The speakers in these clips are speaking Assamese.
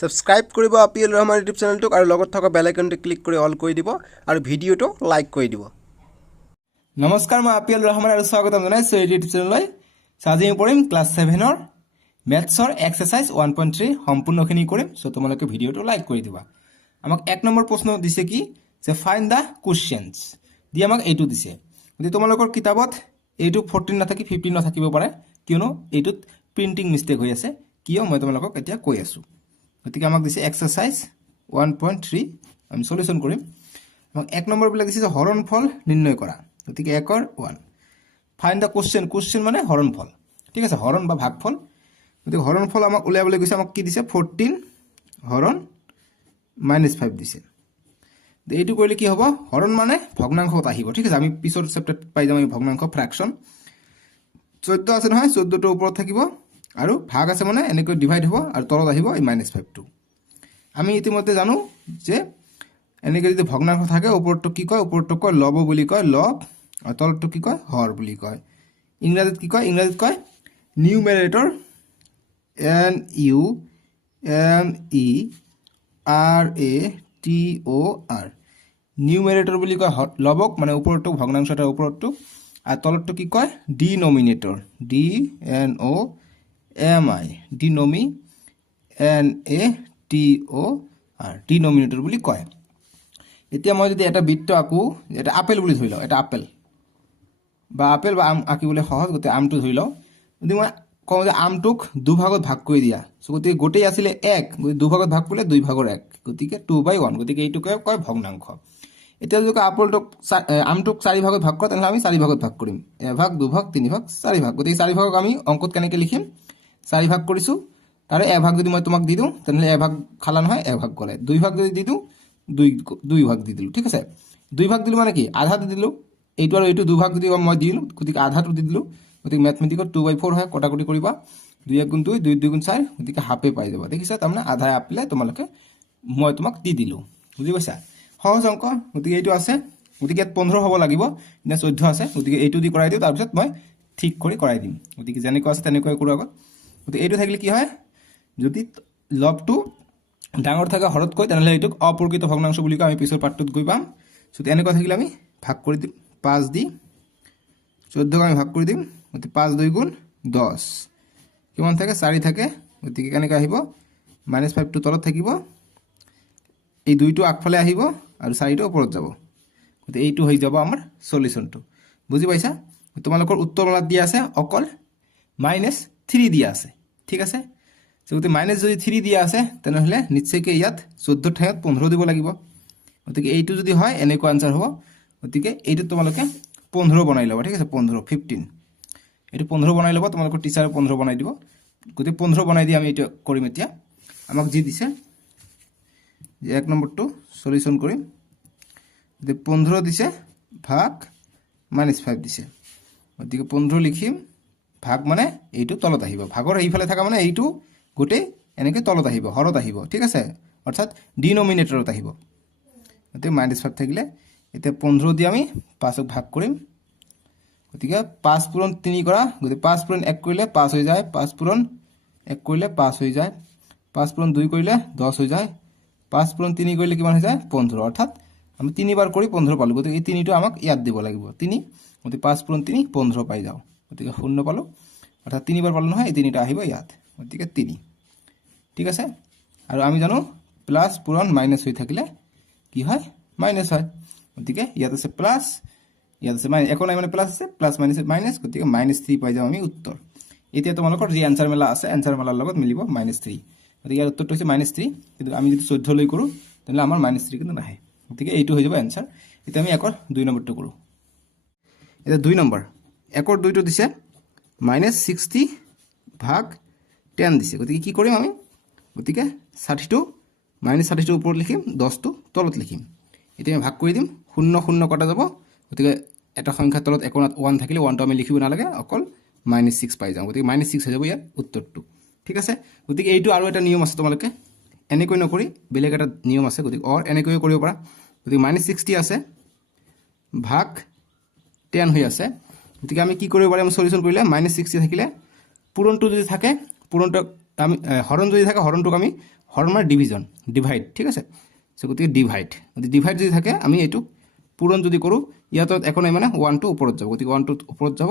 সাবস্ক্ৰাইব কৰিব আপিএল ৰহমান ইউটিউব চেনেলটোক আৰু লগত থকা বেল আইকনটো ক্লিক কৰি অল কৰি দিব আৰু ভিডিঅ'টো লাইক কৰি দিব। নমস্কাৰ, মই আপিএল ৰহমান আৰু স্বাগতম জনাইছোঁ ইউটিউব চেনেললৈ। আজি আমি পঢ়িম ক্লাছ 7ৰ মেথছৰ এক্সাৰচাইজ 1.3 সম্পূৰ্ণখিনি কৰিম। চ' তোমালোকে ভিডিঅ'টো লাইক কৰি দিবা। আমাক 1 নম্বৰ প্ৰশ্ন দিছে কি যে ফাইণ্ড দ্য কুৱেশ্যনছ দি আমাক এইটো দিছে। গতিকে তোমালোকৰ কিতাপত এইটো 14 নাথাকি 15 নাথাকিব পাৰে, কিয়নো এইটোত প্ৰিণ্টিং মিষ্টেক হৈ আছে। কিয় মই তোমালোকক এতিয়া কৈ আছোঁ। গতিকে আমাক দিছে এক্সাৰচাইজ 1.3 আমি সলিউশন কৰিম। আমাক 1 নম্বৰ বিলাক দিছে যে হৰণফল নিৰ্ণয় কৰা। গতিকে 1ৰ 1 ফাইণ্ড দ্য কুৱেশ্যন। কুৱেশ্যন মানে হৰণফল, ঠিক আছে, হৰণ বা ভাগফল। গতিকে হৰণফল আমাক উলিয়াবলৈ গৈছে। আমাক কি দিছে 14 হৰণ -5 দিছে। এইটো কৰিলে কি হ'ব, হৰণ মানে ভগ্নাংশত আহিব, ঠিক আছে। আমি পিছৰ চেপ্টাৰত পাই যাম এই ভগ্নাংশ ফ্ৰেকশন। 14 আছে নহয়, 14টো ওপৰত থাকিব আৰু ভাগ আছে মানে এনেকৈ ডিভাইড হ'ব আৰু তলত আহিব এই -5টো। আমি ইতিমধ্যে জানো যে এনেকৈ যদি ভগ্নাংশ থাকে ওপৰটো কি কয়, ওপৰটো কয় লব বুলি কয়, লব, আৰু তলটো কি কয় হৰ বুলি কয়। ইংৰাজীত কি কয়, ইংৰাজীত কয় নিউমেৰেটৰ NUMERATOR। নিউমেৰেটৰ বুলি কয় লবক, মানে ওপৰটো ভগ্নাংশ এটাৰ ওপৰটো, আৰু তলতটো কি কয় ডিনমিনেটৰ, DNOMI, ডিনমিনেটৰ বুলি কয়। এতিয়া মই যদি এটা বৃত্ত আঁকো, এটা আপেল বুলি ধৰি লওঁ, এটা আপেল বা আম আঁকিবলৈ সহজ, গতিকে আমটো ধৰি লওঁ। যদি মই কওঁ যে আমটোক দুভাগত ভাগ কৰি দিয়া, গতিকে গোটেই আছিলে 1, গতিকে দুভাগত ভাগ কৰিলে 2/1, গতিকে 2/1, গতিকে এইটোকে কয় ভগ্নাংশ। এতিয়া যদি আপেলটোক আমটোক 4 ভাগত ভাগ কৰে, তেনেহ'লে আমি 4 ভাগত ভাগ কৰিম, 1 ভাগ 2 ভাগ 3 ভাগ 4 ভাগ। গতিকে 4 ভাগক আমি অংকত কেনেকৈ লিখিম, 4 ভাগ কৰিছোঁ, তাৰে 1 ভাগ যদি মই তোমাক দি দিওঁ তেনেহ'লে 1 ভাগ খালা নহয়, 1 ভাগ গ'লে। 2 ভাগ যদি দি দিওঁ 2 ভাগ দি দিলোঁ, ঠিক আছে। 2 ভাগ দিলোঁ মানে কি আধা দি দিলোঁ, এইটো আৰু এইটো 2 ভাগ যদি মই দি দিলোঁ, গতিকে আধাটো দি দিলোঁ। গতিকে মেথমেটিকত 2/4 হয়, কটাকটি কৰিবা, 2 × 2 2 2 × 4, গতিকে হাফে পাই যাবা। দেখিছা, তাৰমানে আধাই আপেলে মই তোমাক দি দিলোঁ, বুজি পাইছা। সহজ অংক। গতিকে এইটো আছে, গতিকে ইয়াত 15 হ'ব লাগিব, এতিয়া 14 আছে, গতিকে এইটো দি কৰাই দিওঁ, তাৰপিছত মই ঠিক কৰি কৰাই দিম। গতিকে যেনেকুৱা আছে তেনেকুৱাই কৰোঁ আগত। গতিকে এইটো থাকিলে কি হয়, যদি লবটো ডাঙৰ থাকে হৰতকৈ, তেনেহ'লে এইটোক অপ্ৰকৃত ভগ্নাংশ বুলি কয়, আমি পিছৰ পাৰ্টটোত গৈ পাম। যদি এনেকুৱা থাকিলে আমি ভাগ কৰি দিম, 5 দি 14ক আমি ভাগ কৰি দিম, গতিকে 5 2 × 10 কিমান থাকে, 4 থাকে। গতিকে কেনেকৈ আহিব, -5টো তলত থাকিব, এই 2টো আগফালে আহিব আৰু 4টো ওপৰত যাব। গতিকে এইটো হৈ যাব আমাৰ সলিউশনটো, বুজি পাইছা। তোমালোকৰ উত্তৰমালাত দিয়া আছে অকল -3 দিয়া আছে, ঠিক আছে। গতিকে যদি 3 দিয়া আছে, তেনেহ'লে নিশ্চয়কৈ ইয়াত 14 ঠাইত 15 দিব লাগিব। গতিকে এইটো যদি হয় এনেকুৱা আনচাৰ হ'ব। গতিকে এইটো তোমালোকে 15 বনাই ল'বা, ঠিক আছে। 15 এইটো 15 বনাই ল'বা, তোমালোকৰ টিচাৰে 15 বনাই দিব। গতিকে 15 বনাই দি আমি এইটো কৰিম। এতিয়া আমাক যি দিছে যে 1 নম্বৰটো সলিউশন কৰিম। গতিকে 15 দিছে, ভাগ -5 দিছে, গতিকে 15 লিখিম, ভাগ মানে এইটো তলত আহিব, ভাগৰ এইফালে থকা মানে এইটো গোটেই এনেকৈ তলত আহিব, হৰত আহিব, ঠিক আছে, অৰ্থাৎ ডিনমিনেটৰত আহিব। গতিকে -5 থাকিলে এতিয়া 15 দি আমি 5ক ভাগ কৰিম। গতিকে 5 পূৰণ 3 কৰা, গতিকে 5 পূৰণ 1 কৰিলে 5 হৈ যায়, 5 পূৰণ 1 কৰিলে 5 হৈ যায়, 5 পূৰণ 2 কৰিলে 10 হৈ যায়, 5 পূৰণ 3 কৰিলে কিমান হৈ যায় 15, অৰ্থাৎ আমি 3 বাৰ কৰি 15 পালোঁ। গতিকে এই 3টো আমাক ইয়াত দিব লাগিব, 3, গতিকে 5 পূৰণ 3 15 পাই যাওঁ, গতিকে 0 পালোঁ, অৰ্থাৎ 3 বাৰ পালোঁ নহয়, এই 3টা আহিব ইয়াত, গতিকে 3, ঠিক আছে। আৰু আমি জানো প্লাছ পূৰণ মাইনাছ হৈ থাকিলে কি হয়, মাইনাছ হয়। গতিকে ইয়াত আছে প্লাছ, ইয়াত আছে মাইনাছ, একো নাই মানে প্লাছ আছে, প্লাছ মাইনাছ মাইনাছ, গতিকে -3 পাই যাওঁ আমি উত্তৰ। এতিয়া তোমালোকৰ যি এনচাৰ মেলা আছে, এনচাৰ মেলাৰ লগত মিলিব -3, গতিকে ইয়াৰ উত্তৰটো হৈছে -3। কিন্তু আমি যদি 14 লৈ কৰোঁ তেনেহ'লে আমাৰ -3 কিন্তু নাহে, গতিকে এইটো হৈ যাব এনচাৰ। এতিয়া আমি 1ৰ 2 নম্বৰটো কৰোঁ। এতিয়া 2 নম্বৰ, 1ৰ 2টো দিছে -60 ভাগ 10 দিছে। গতিকে কি কৰিম আমি, গতিকে 60টো -60টোৰ ওপৰত লিখিম, 10টো তলত লিখিম। এতিয়া আমি ভাগ কৰি দিম, 0 0 কটা যাব, গতিকে এটা সংখ্যাৰ তলত 1 থাকিলে 1টো আমি লিখিব নালাগে, অকল -6 পাই যাওঁ, গতিকে -6 হৈ যাব ইয়াৰ উত্তৰটো, ঠিক আছে। গতিকে এইটো আৰু এটা নিয়ম আছে, তোমালোকে এনেকৈ নকৰি বেলেগ এটা নিয়ম আছে, গতিকে এনেকৈও কৰিব পাৰা। গতিকে -60 আছে, ভাগ 10 হৈ আছে, গতিকে আমি কি কৰিব পাৰিম, সলিউশন কৰিলে -60 থাকিলে পূৰণটো যদি থাকে, পূৰণটোক আমি হৰণ যদি থাকে, হৰণটোক আমি হৰ মানে ডিভিজন ডিভাইড ঠিক আছে সো গতিকে ডিভাইড যদি থাকে আমি এইটো পূৰণ যদি কৰোঁ ইয়াত একো নাই মানে 1টো ওপৰত যাব গতিকে 1টো ওপৰত যাব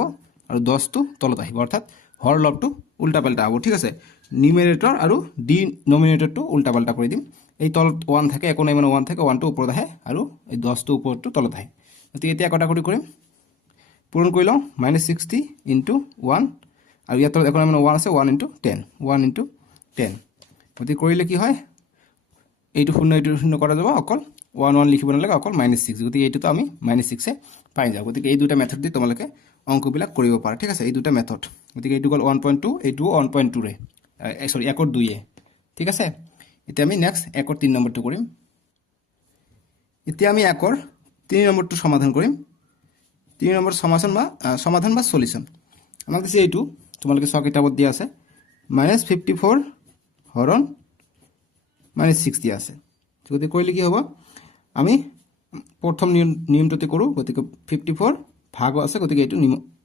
আৰু 10টো তলত আহিব অৰ্থাৎ হৰ লবটো উল্টা পাল্টা হ'ব ঠিক আছে নিউমেৰেটৰ আৰু ডিনমিনেটৰটো উল্টা পাল্টা কৰি দিম এই তলত 1 থাকে একো নাই মানে 1 থাকে 1টো ওপৰত আহে আৰু এই 10টো ওপৰটো তলত আহে গতিকে এতিয়া কটাকটি কৰিম পূৰণ কৰি লওঁ -60 * 1 আৰু ইয়াত একো নাই মানে 1 আছে 1 * 10 1 * 10 গতিকে কৰিলে কি হয় এইটো 0 কৰা যাব অকল 1 1 লিখিব নালাগে অকল -6 গতিকে এইটোতো আমি -6 পাই যাওঁ গতিকে এই দুটা মেথড দি তোমালোকে অংকবিলাক কৰিব পাৰা ঠিক আছে এই দুটা মেথড গতিকে এইটো গ'ল 1.2 এইটো 1.2 ৰে সৰি 1 ৰ 2 এ ঠিক আছে এতিয়া আমি নেক্সট 1 ৰ 3 নম্বৰটো কৰিম এতিয়া আমি 1 ৰ 3 নম্বৰটো সমাধান কৰিম 3 নম্বৰ সমাধান বা সলিউশন আমাক দিছে এইটো তোমালোকে সব কিতাপত দিয়া আছে -54 হৰণ -60 আছে গতিকে কৰিলে কি হ'ব আমি প্ৰথম নিয়মটোতে কৰোঁ গতিকে 54 ভাগ আছে গতিকে এইটো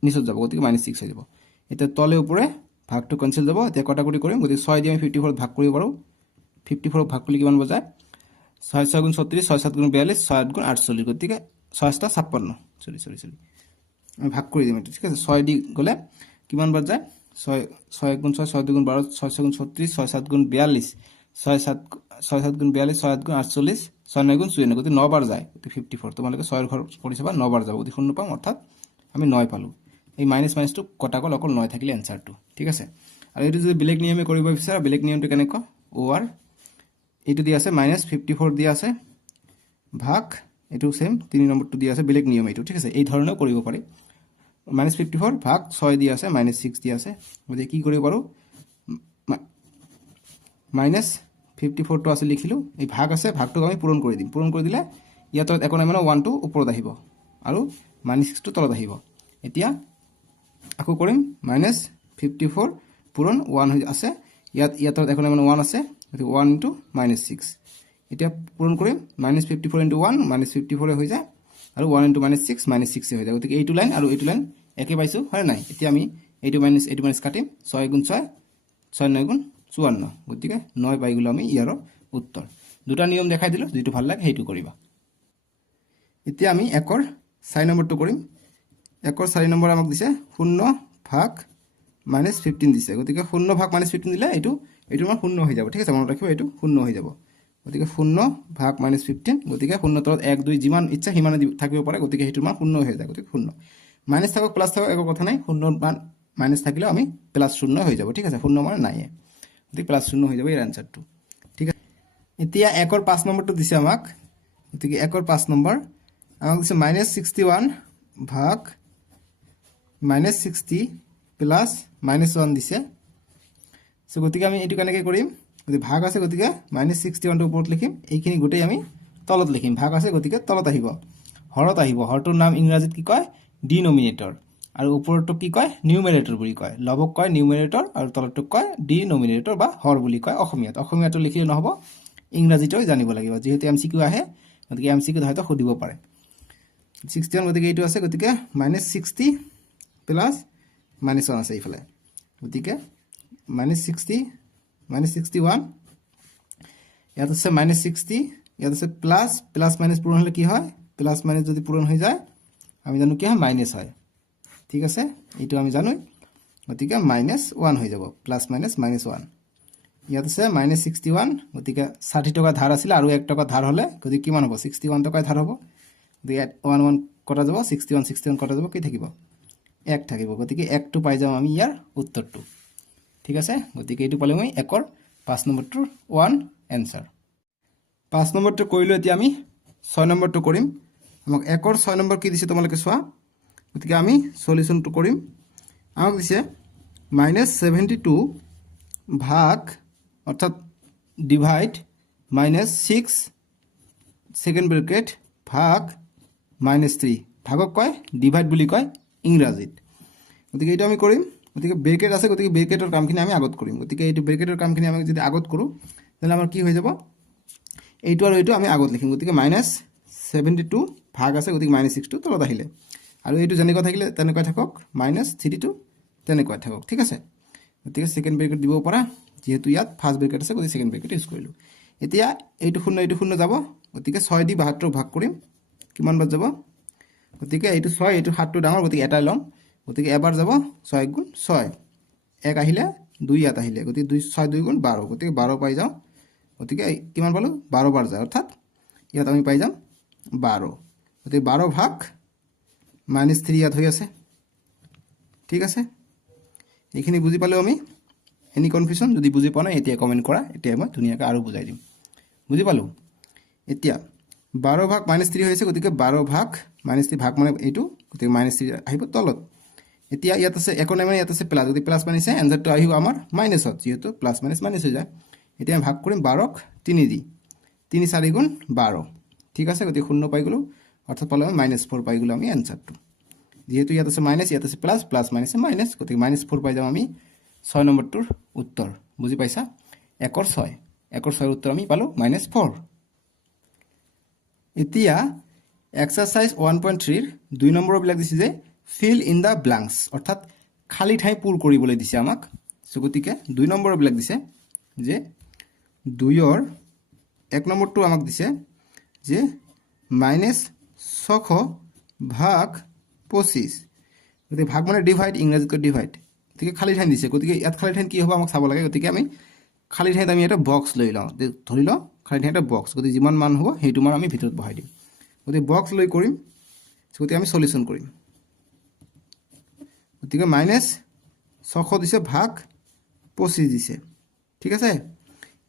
নিচত যাব গতিকে -6 হৈ যাব এটা তলে উপৰে ভাগটো কেনসেল যাব এতিয়া কটাকটি কৰিম গতিকে 6 দি আমি 54 ভাগ কৰিব পাৰোঁ 54 ভাগ কৰিলে কিমান বজায় 6 6 * 36 6 7 * 42 6 8 * 48 গতিকে 6 টা 56 সরি আমি ভাগ কৰি দিম ঠিক আছে 6 দি গলে কিমান বাৰ যায় 6 6 * 6 6 2 * 12 6 6 * 36 6 7 * 42 6 7 * 42 6 8 * 48 6 9 * 54 গতিকে 9 বাৰ যায় গতিকে 54 তোমালোকে 6 এৰ ঘৰ পড়িছে বা 9 বাৰ যাব গতিকে 0 পাম অর্থাৎ আমি 9 পালো এই মাইনাস টু কটা গল অকল 9 থাকিলে এনসারটো ঠিক আছে আৰু এইটো যদি বেলেগ নিয়মে কৰিব বিচাৰা বেলেগ নিয়মটো কেনেকৈ ওআর এইটো দি আছে -54 দি আছে ভাগ এইটো সেম 3 নম্বৰটো দি আছে বেলেগ নিয়ম এইটো ঠিক আছে এই ধৰণেও কৰিব পাৰি -54 ভাগ 6 দি আছে -6 দি আছে গতিকে কি কৰিব পাৰো -54 টো আছে লিখিলো এই ভাগ আছে ভাগটো আমি পূৰণ কৰি দিম পূৰণ কৰি দিলে ইয়াত একো নাই মানে 1 টো ওপৰত আহিব আৰু -6 টো তলত আহিব এতিয়া আকৌ কৰিম -54 পূৰণ 1 হৈ আছে ইয়াত একো নাই মানে 1 আছে গতিকে 1 * -6 এতিয়া পূৰণ কৰিম -54 * 1 -54 হৈ যায় আৰু 1 * -6 -6 হৈ যায় গতিকে এইটো লাইন আৰু এইটো লাইন একে পাইছো হয় নাই এতিয়া আমি এইটো মাইনাস কাটিম 6 * 6 6 9 * 54 গতিকে 9 পাই গলো আমি ইয়াৰ উত্তৰ দুটা নিয়ম দেখাই দিলো যেটো ভাল লাগে হেইটো কৰিবা এতিয়া আমি 1 ৰ 4 নম্বৰটো কৰিম 1 ৰ 4 নম্বৰ আমাক দিছে 0 ভাগ -15 দিছে গতিকে 0 ভাগ -15 দিলে এইটো মান 0 হৈ যাব ঠিক আছে মনত ৰাখিবা এইটো 0 হৈ যাব গতিকে 0 ভাগ -15 গতিকে 0 তলত 1 2 যিমান ইচ্ছা হিমানে থাকিব পাৰে গতিকে হেইটো মান 0 হৈ যায় গতিকে 0 মাইনাস থাকক প্লাস থাকক একো কথা নাই 0 মান মাইনাস থাকিলে আমি প্লাস 0 হৈ যাব ঠিক আছে 0 মানে নাই গতিকে প্লাস 0 হৈ যাব এর আনসারটো ঠিক আছে এতিয়া 1 ৰ 5 নম্বৰটো দিছে আমাক গতিকে 1 ৰ 5 নম্বৰ আমাক দিছে -61 ভাগ -60 প্লাস -1 দিছে সো গতিকে আমি এটো কেনেকৈ কৰিম গতিকে ভাগ আছে গতিকে -61 টো ওপৰত লিখিম এইখিনি গোটেই আমি তলত লিখিম ভাগ আছে গতিকে তলত আহিব হৰত আহিব হৰটোৰ নাম ইংৰাজীত কি কয় ডিনোমিনেটৰ আৰু ওপৰটো কি কয় নিউমেৰেটৰ বুলি কয় লবক কয় নিউমেৰেটৰ আৰু তলটো কয় ডিনোমিনেটৰ বা হৰ বুলি কয় অসমীয়াটো লিখিলে নহব ইংৰাজীটো জানিব লাগিব যেহেতু এমসিকিউ আহে গতিকে এমসিকিউ হয়তো সুধিব পাৰে 61 গতিকে এইটো আছে গতিকে -60 প্লাস -1 আছে ইফালে গতিকে -60 -61 ইয়াত আছে -60 ইয়াত আছে প্লাস মাইনাস পূৰণ হলে কি হয় প্লাস মাইনাস যদি পূৰণ হৈ যায় আমি জানো কি হয় মাইনাস হয় ঠিক আছে এইটো আমি জানো গতিকে -1 হৈ যাব প্লাস মাইনাস -1 ইয়াত আছে -61 গতিকে 60 টকা ধাৰ আছিল আৰু 1 টকা ধাৰ হলে গতিকে কিমান হ'ব 61 টকা ধাৰ হ'ব গতিকে 1 1 কটা যাব 61 কটা যাব কি থাকিব 1 থাকিব গতিকে 1 টো পাই যাম আমি ইয়াৰ উত্তৰটো ঠিক আছে গতিকে এইটো পালে মই 1 ৰ 5 নম্বৰটোৰ 1 এনসাৰ 5 নম্বৰটো কৰিলো এতিয়া আমি 6 নম্বৰটো কৰিম আমাক 1 ৰ 6 নম্বৰ কি দিছে তোমালোকে চোৱা গতিকে আমি সলিউশনটো কৰিম আমাক দিছে -72 ভাগ অৰ্থাৎ ডিভাইড -6 সেকেন্ড ব্ৰ্যাকেট ভাগ -3 ভাগক কয় ডিভাইড বুলি কয় ইংৰাজীত গতিকে এইটো আমি কৰিম গতিকে ব্ৰেকেট আছে গতিকে ব্ৰেকেটৰ কামখিনি আমি আগত কৰিম গতিকে এইটো ব্ৰেকেটৰ কামখিনি আমি যদি আগত কৰো তাহলে আমাৰ কি হৈ যাব এইটো আৰু এইটো আমি আগত লিখিম গতিকে -72 ভাগ আছে গতিকে -6 টো তলত আহিলে আৰু এইটো যেনেকৈ থাকিলে তেনেকৈ থাকক -3 টো তেনেকৈ থাকক ঠিক আছে গতিকে সেকেন্ড ব্ৰেকেট দিব পৰা যেহেতু ইয়াত ফাৰ্ষ্ট ব্ৰেকেট আছে গতিকে ছেকেণ্ড ব্ৰেকেট ইউজ কৰিলোঁ এতিয়া এইটো শূন্য যাব গতিকে 6 দি 72 ভাগ কৰিম কিমান বাৰ যাব গতিকে এইটো 6 এইটো 7টো ডাঙৰ গতিকে এটাই ল'ম গতিকে এবাৰ যাব 6 গুণ 6 1 আহিলে 2 ইয়াত আহিলে গতিকে 6 2 গুণ 12 গতিকে 12 পাই যাওঁ গতিকে কিমান পালোঁ 12 বাৰ যায় অৰ্থাৎ ইয়াত আমি পাই যাম 12 গতিকে 12 ভাগ -3 ইয়াত হৈ আছে ঠিক আছে এইখিনি বুজি পালোঁ আমি এনি কনফিউজন যদি বুজি পোৱা নাই এতিয়া কমেণ্ট কৰা এতিয়া মই ধুনীয়াকৈ আৰু বুজাই দিম বুজি পালোঁ এতিয়া 12 ভাগ -3 হৈছে গতিকে 12 ভাগ -3 ভাগ মানে এইটো গতিকে -3 আহিব তলত এতিয়া ইয়াত আছে একো নাই মানে ইয়াত আছে প্লাছ যদি প্লাছ মানিছে এনসাৰটো আহিব আমাৰ মাইনাছত যেহেতু প্লাছ মাইনাছ মাইনাছ হৈ যায় এতিয়া আমি ভাগ কৰিম 12ক 3 দি 3 4 গুণ 12 ঠিক আছে গতিকে 0 পাই গ'লোঁ অৰ্থাৎ পালোঁ আমি -4 পাই গ'লোঁ আমি এনসাৰটো যেহেতু ইয়াত আছে মাইনাছ ইয়াত আছে প্লাছ প্লাছ মাইনাছে মাইনাছ গতিকে -4 পাই যাম আমি 6 নম্বৰটোৰ উত্তৰ বুজি পাইছা 1ৰ 6 1ৰ 6ৰ উত্তৰ আমি পালোঁ -4 এতিয়া এক্সাৰসাইজ 1.3 ৰ 2 নম্বৰ বিলাক দিছে যে ফিল ইন দা ব্লাঙ্কস অৰ্থাৎ খালি ঠাই পূৰ কৰিবলৈ দিছে আমাক সো গতিকে 2 নম্বৰ বিলাক দিছে যে 2ৰ 1 নম্বৰটো আমাক দিছে যে -600 ভাগ 25 গতিকে ভাগ মানে ডিভাইড ইংৰাজীত ডিভাইড গতিকে খালি ঠাই দিছে গতিকে ইয়াত খালি ঠাই কি হ'ব আমাক চাব লাগে গতিকে আমি খালি ঠাইত আমি এটা বক্স লৈ লওঁ ধৰি লওঁ খালি ঠাইত এটা বক্স গতিকে যিমান মান হ'ব সেইটো মান আমি ভিতৰত বহাই দিম গতিকে বক্স লৈ কৰিম গতিকে আমি সলিউশন কৰিম গতিকে -600 দিছে ভাগ 25 দিছে ঠিক আছে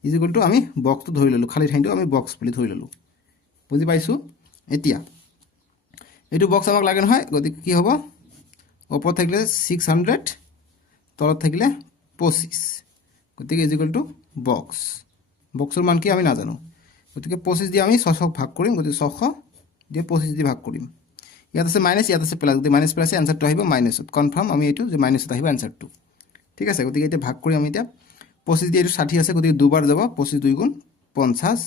ইকুয়াল টু আমি বক্সটো ধৰি ললোঁ খালি ঠাইটো আমি বক্স বুলি ধৰি ললোঁ বুজি পাইছোঁ এতিয়া এইটো বক্স আমাক লাগে নহয় গতিকে কি হ'ব ওপৰত থাকিলে 600 তলত থাকিলে 25 গতিকে ইকুয়াল টু বক্স বক্সৰ মান কি আমি নাজানো গতিকে 25 দি আমি 600 ভাগ কৰিম গতিকে 600 দিয়ে 25 দি ভাগ কৰিম ইয়াত আছে মাইনাস ইয়াত আছে প্লাস গতিকে মাইনাস প্লাসে আনসারটো আহিব মাইনাসত কনফার্ম আমি এইটো যে মাইনাসত আহিব আনসারটো ঠিক আছে গতিকে এটা ভাগ কৰি আমি এটা 25 দি এইটো 60 আছে গতিকে দুবাৰ যাব 25 2 গুণ 50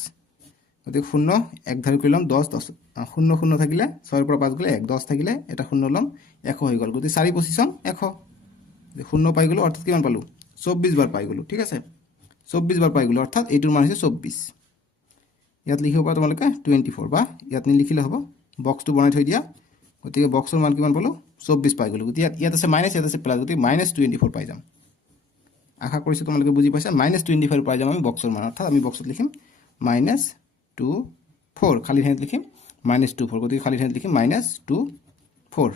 গতিকে 0 এক ধাৰি কৰিলাম 10 10 0 0 থাকিলে 6 ৰ পৰা 5 গলে 1 10 থাকিলে এটা 0 লম 100 হৈ গল গতিকে 4 পজিশন 100 0 পাই গলো অৰ্থাৎ কিমান পালো 24 বাৰ পাই গলো ঠিক আছে 24 বাৰ পাই গলো অৰ্থাৎ এইটোৰ মান হৈছে 24 ইয়াত লিখিব পাৰা তোমালোকে 24 বা ইয়াত নিলিখিলে হ'ব বক্সটো বনাই থৈ দিয়া গতিকে বক্সৰ মান কিমান পালো 24 পাই গলো গতিকে ইয়াত আছে মাইনাস ইয়াত আছে প্লাস গতিকে -24 পাই যাম আশা কৰিছো তোমালোকে বুজি পাইছা -24 পাই যাম আমি বক্সৰ মান অৰ্থাৎ আমি বক্সত লিখিম -24 খালি ঠাইত লিখিম -24 গতিকে খালি ঠাইত লিখিম -24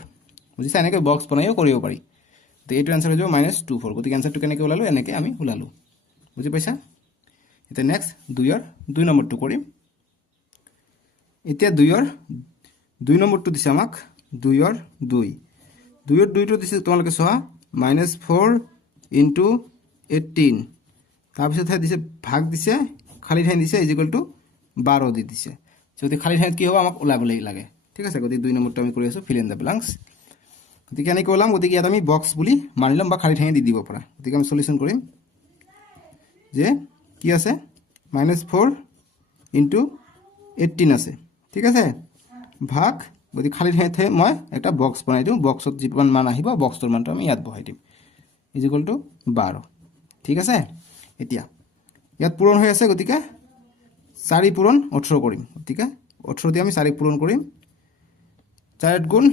বুজিছা এনেকৈ বক্স বনাইও কৰিব পাৰি তো এইটো আনসাৰ হৈ যাব -24 গতিকে আনসাৰটো কেনেকৈ ওলালো এনেকৈ আমি ওলালো বুজি পাইছা এতিয়া নেক্সট 2 নম্বৰটো কৰিম এতিয়া 2 নম্বৰটো দিছে আমাক 2ৰ 2টো দিছে তোমালোকে চোৱা -4 * 18 তাৰপিছত দিছে ভাগ দিছে খালি ঠাই দিছে ইকুয়াল টু 12 দি দিছে যদি খালি ঠাইত কি হ'ব আমাক ওলাবলৈ লাগে ঠিক আছে গতিকে 2 নম্বৰটো আমি কৰি আছো ফিল ইন দ্য ব্লাঙ্কস গতিকে কেনেকৈ ওলাম গতিকে ইয়াত আমি বক্স বুলি মানি ল'ম বা খালি ঠাই দি দিব পৰা গতিকে আমি সলিউশন কৰিম যে কি আছে -4 * 18 আছে ঠিক আছে ভাগ গতিকে খালি ঠাইতে মই একটা বক্স বনাই দিওঁ বক্সত যিমান মান আহিব বক্সৰ মানটো আমি ইয়াত বহাই দিম ইকুয়াল টু 12 ঠিক আছে এতিয়া ইয়াত পূৰণ হৈ আছে গতিকে 4 পূৰণ 18 কৰিম গতিকে 18 দি আমি 4 পূৰণ কৰিম 4 গুণ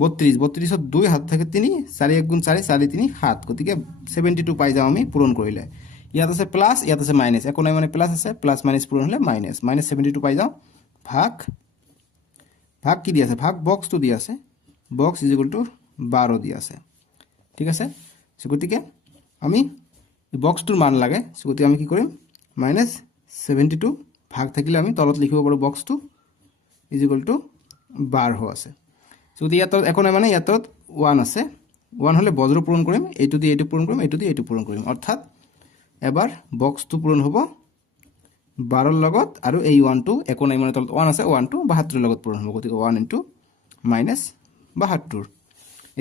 32 32ত 2 হাত থাকে 3 4 1 গুণ 4 4 3 7 গতিকে 72 পাই যাম আমি পূৰণ কৰিলে ইয়াত আছে প্লাস ইয়াত আছে মাইনাস একো নাই মানে প্লাস আছে প্লাস মাইনাস পূৰণ হলে মাইনাস -72 পাই যাও ভাগ কি দি আছে ভাগ বক্সটো দি আছে বক্স ইকুয়াল টু 12 দি আছে ঠিক আছে সো গতিকে আমি বক্সটোৰ মান লাগে সো গতিকে আমি কি কৰিম -72 ভাগ থাকিলে আমি তলত লিখিব পাৰো বক্সটো ইকুয়াল টু 12 আছে সো ইয়াত একো নাই মানে ইয়াত 1 আছে 1 হলে বজ্ৰ পূৰণ কৰিম এইটো দি এইটো পূৰণ কৰিম এইটো দি এইটো পূৰণ কৰিম অৰ্থাৎ এবাৰ বক্সটো পূৰণ হ'ব 12 লগত আৰু এই 1টো একো নাই মানে তলত 1 আছে 1টো 72 লগত পূৰণ হ'ব গতিকে 1 * -72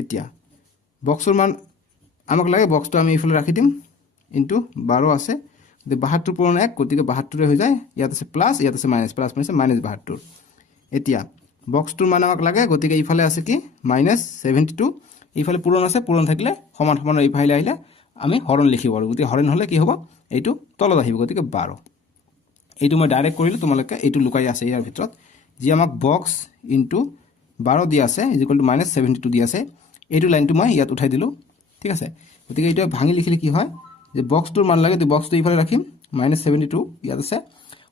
এতিয়া বক্সৰ মান আমাক লাগে বক্সটো আমি ইফালে ৰাখি দিম ইনটু 12 আছে 72 পূৰণ 1 গতিকে 72 হৈ যায় ইয়াত আছে প্লাস ইয়াত আছে মাইনাস প্লাস মাইনাস -72 এতিয়া বক্সটোৰ মান আমাক লাগে গতিকে ইফালে আছে কি -72 ইফালে পূৰণ আছে পূৰণ থাকিলে সমান সমান ইফালে আহিলে আমি হৰণ লিখিব পাৰোঁ গতিকে হৰণ হ'লে কি হ'ব এইটো তলত আহিব গতিকে 12 এইটো মই ডাইৰেক্ট কৰিলোঁ তোমালোকে এইটো লুকাই আছে ইয়াৰ ভিতৰত যি আমাক বক্স ইনটু 12 দিয়া আছে ইকুৱেল টু -72 দিয়া আছে এইটো লাইনটো মই ইয়াত উঠাই দিলোঁ ঠিক আছে গতিকে এইটো ভাঙি লিখিলে কি হয় যে বক্সটোৰ মান লাগে বক্সটো ইফালে ৰাখিম -72 ইয়াত আছে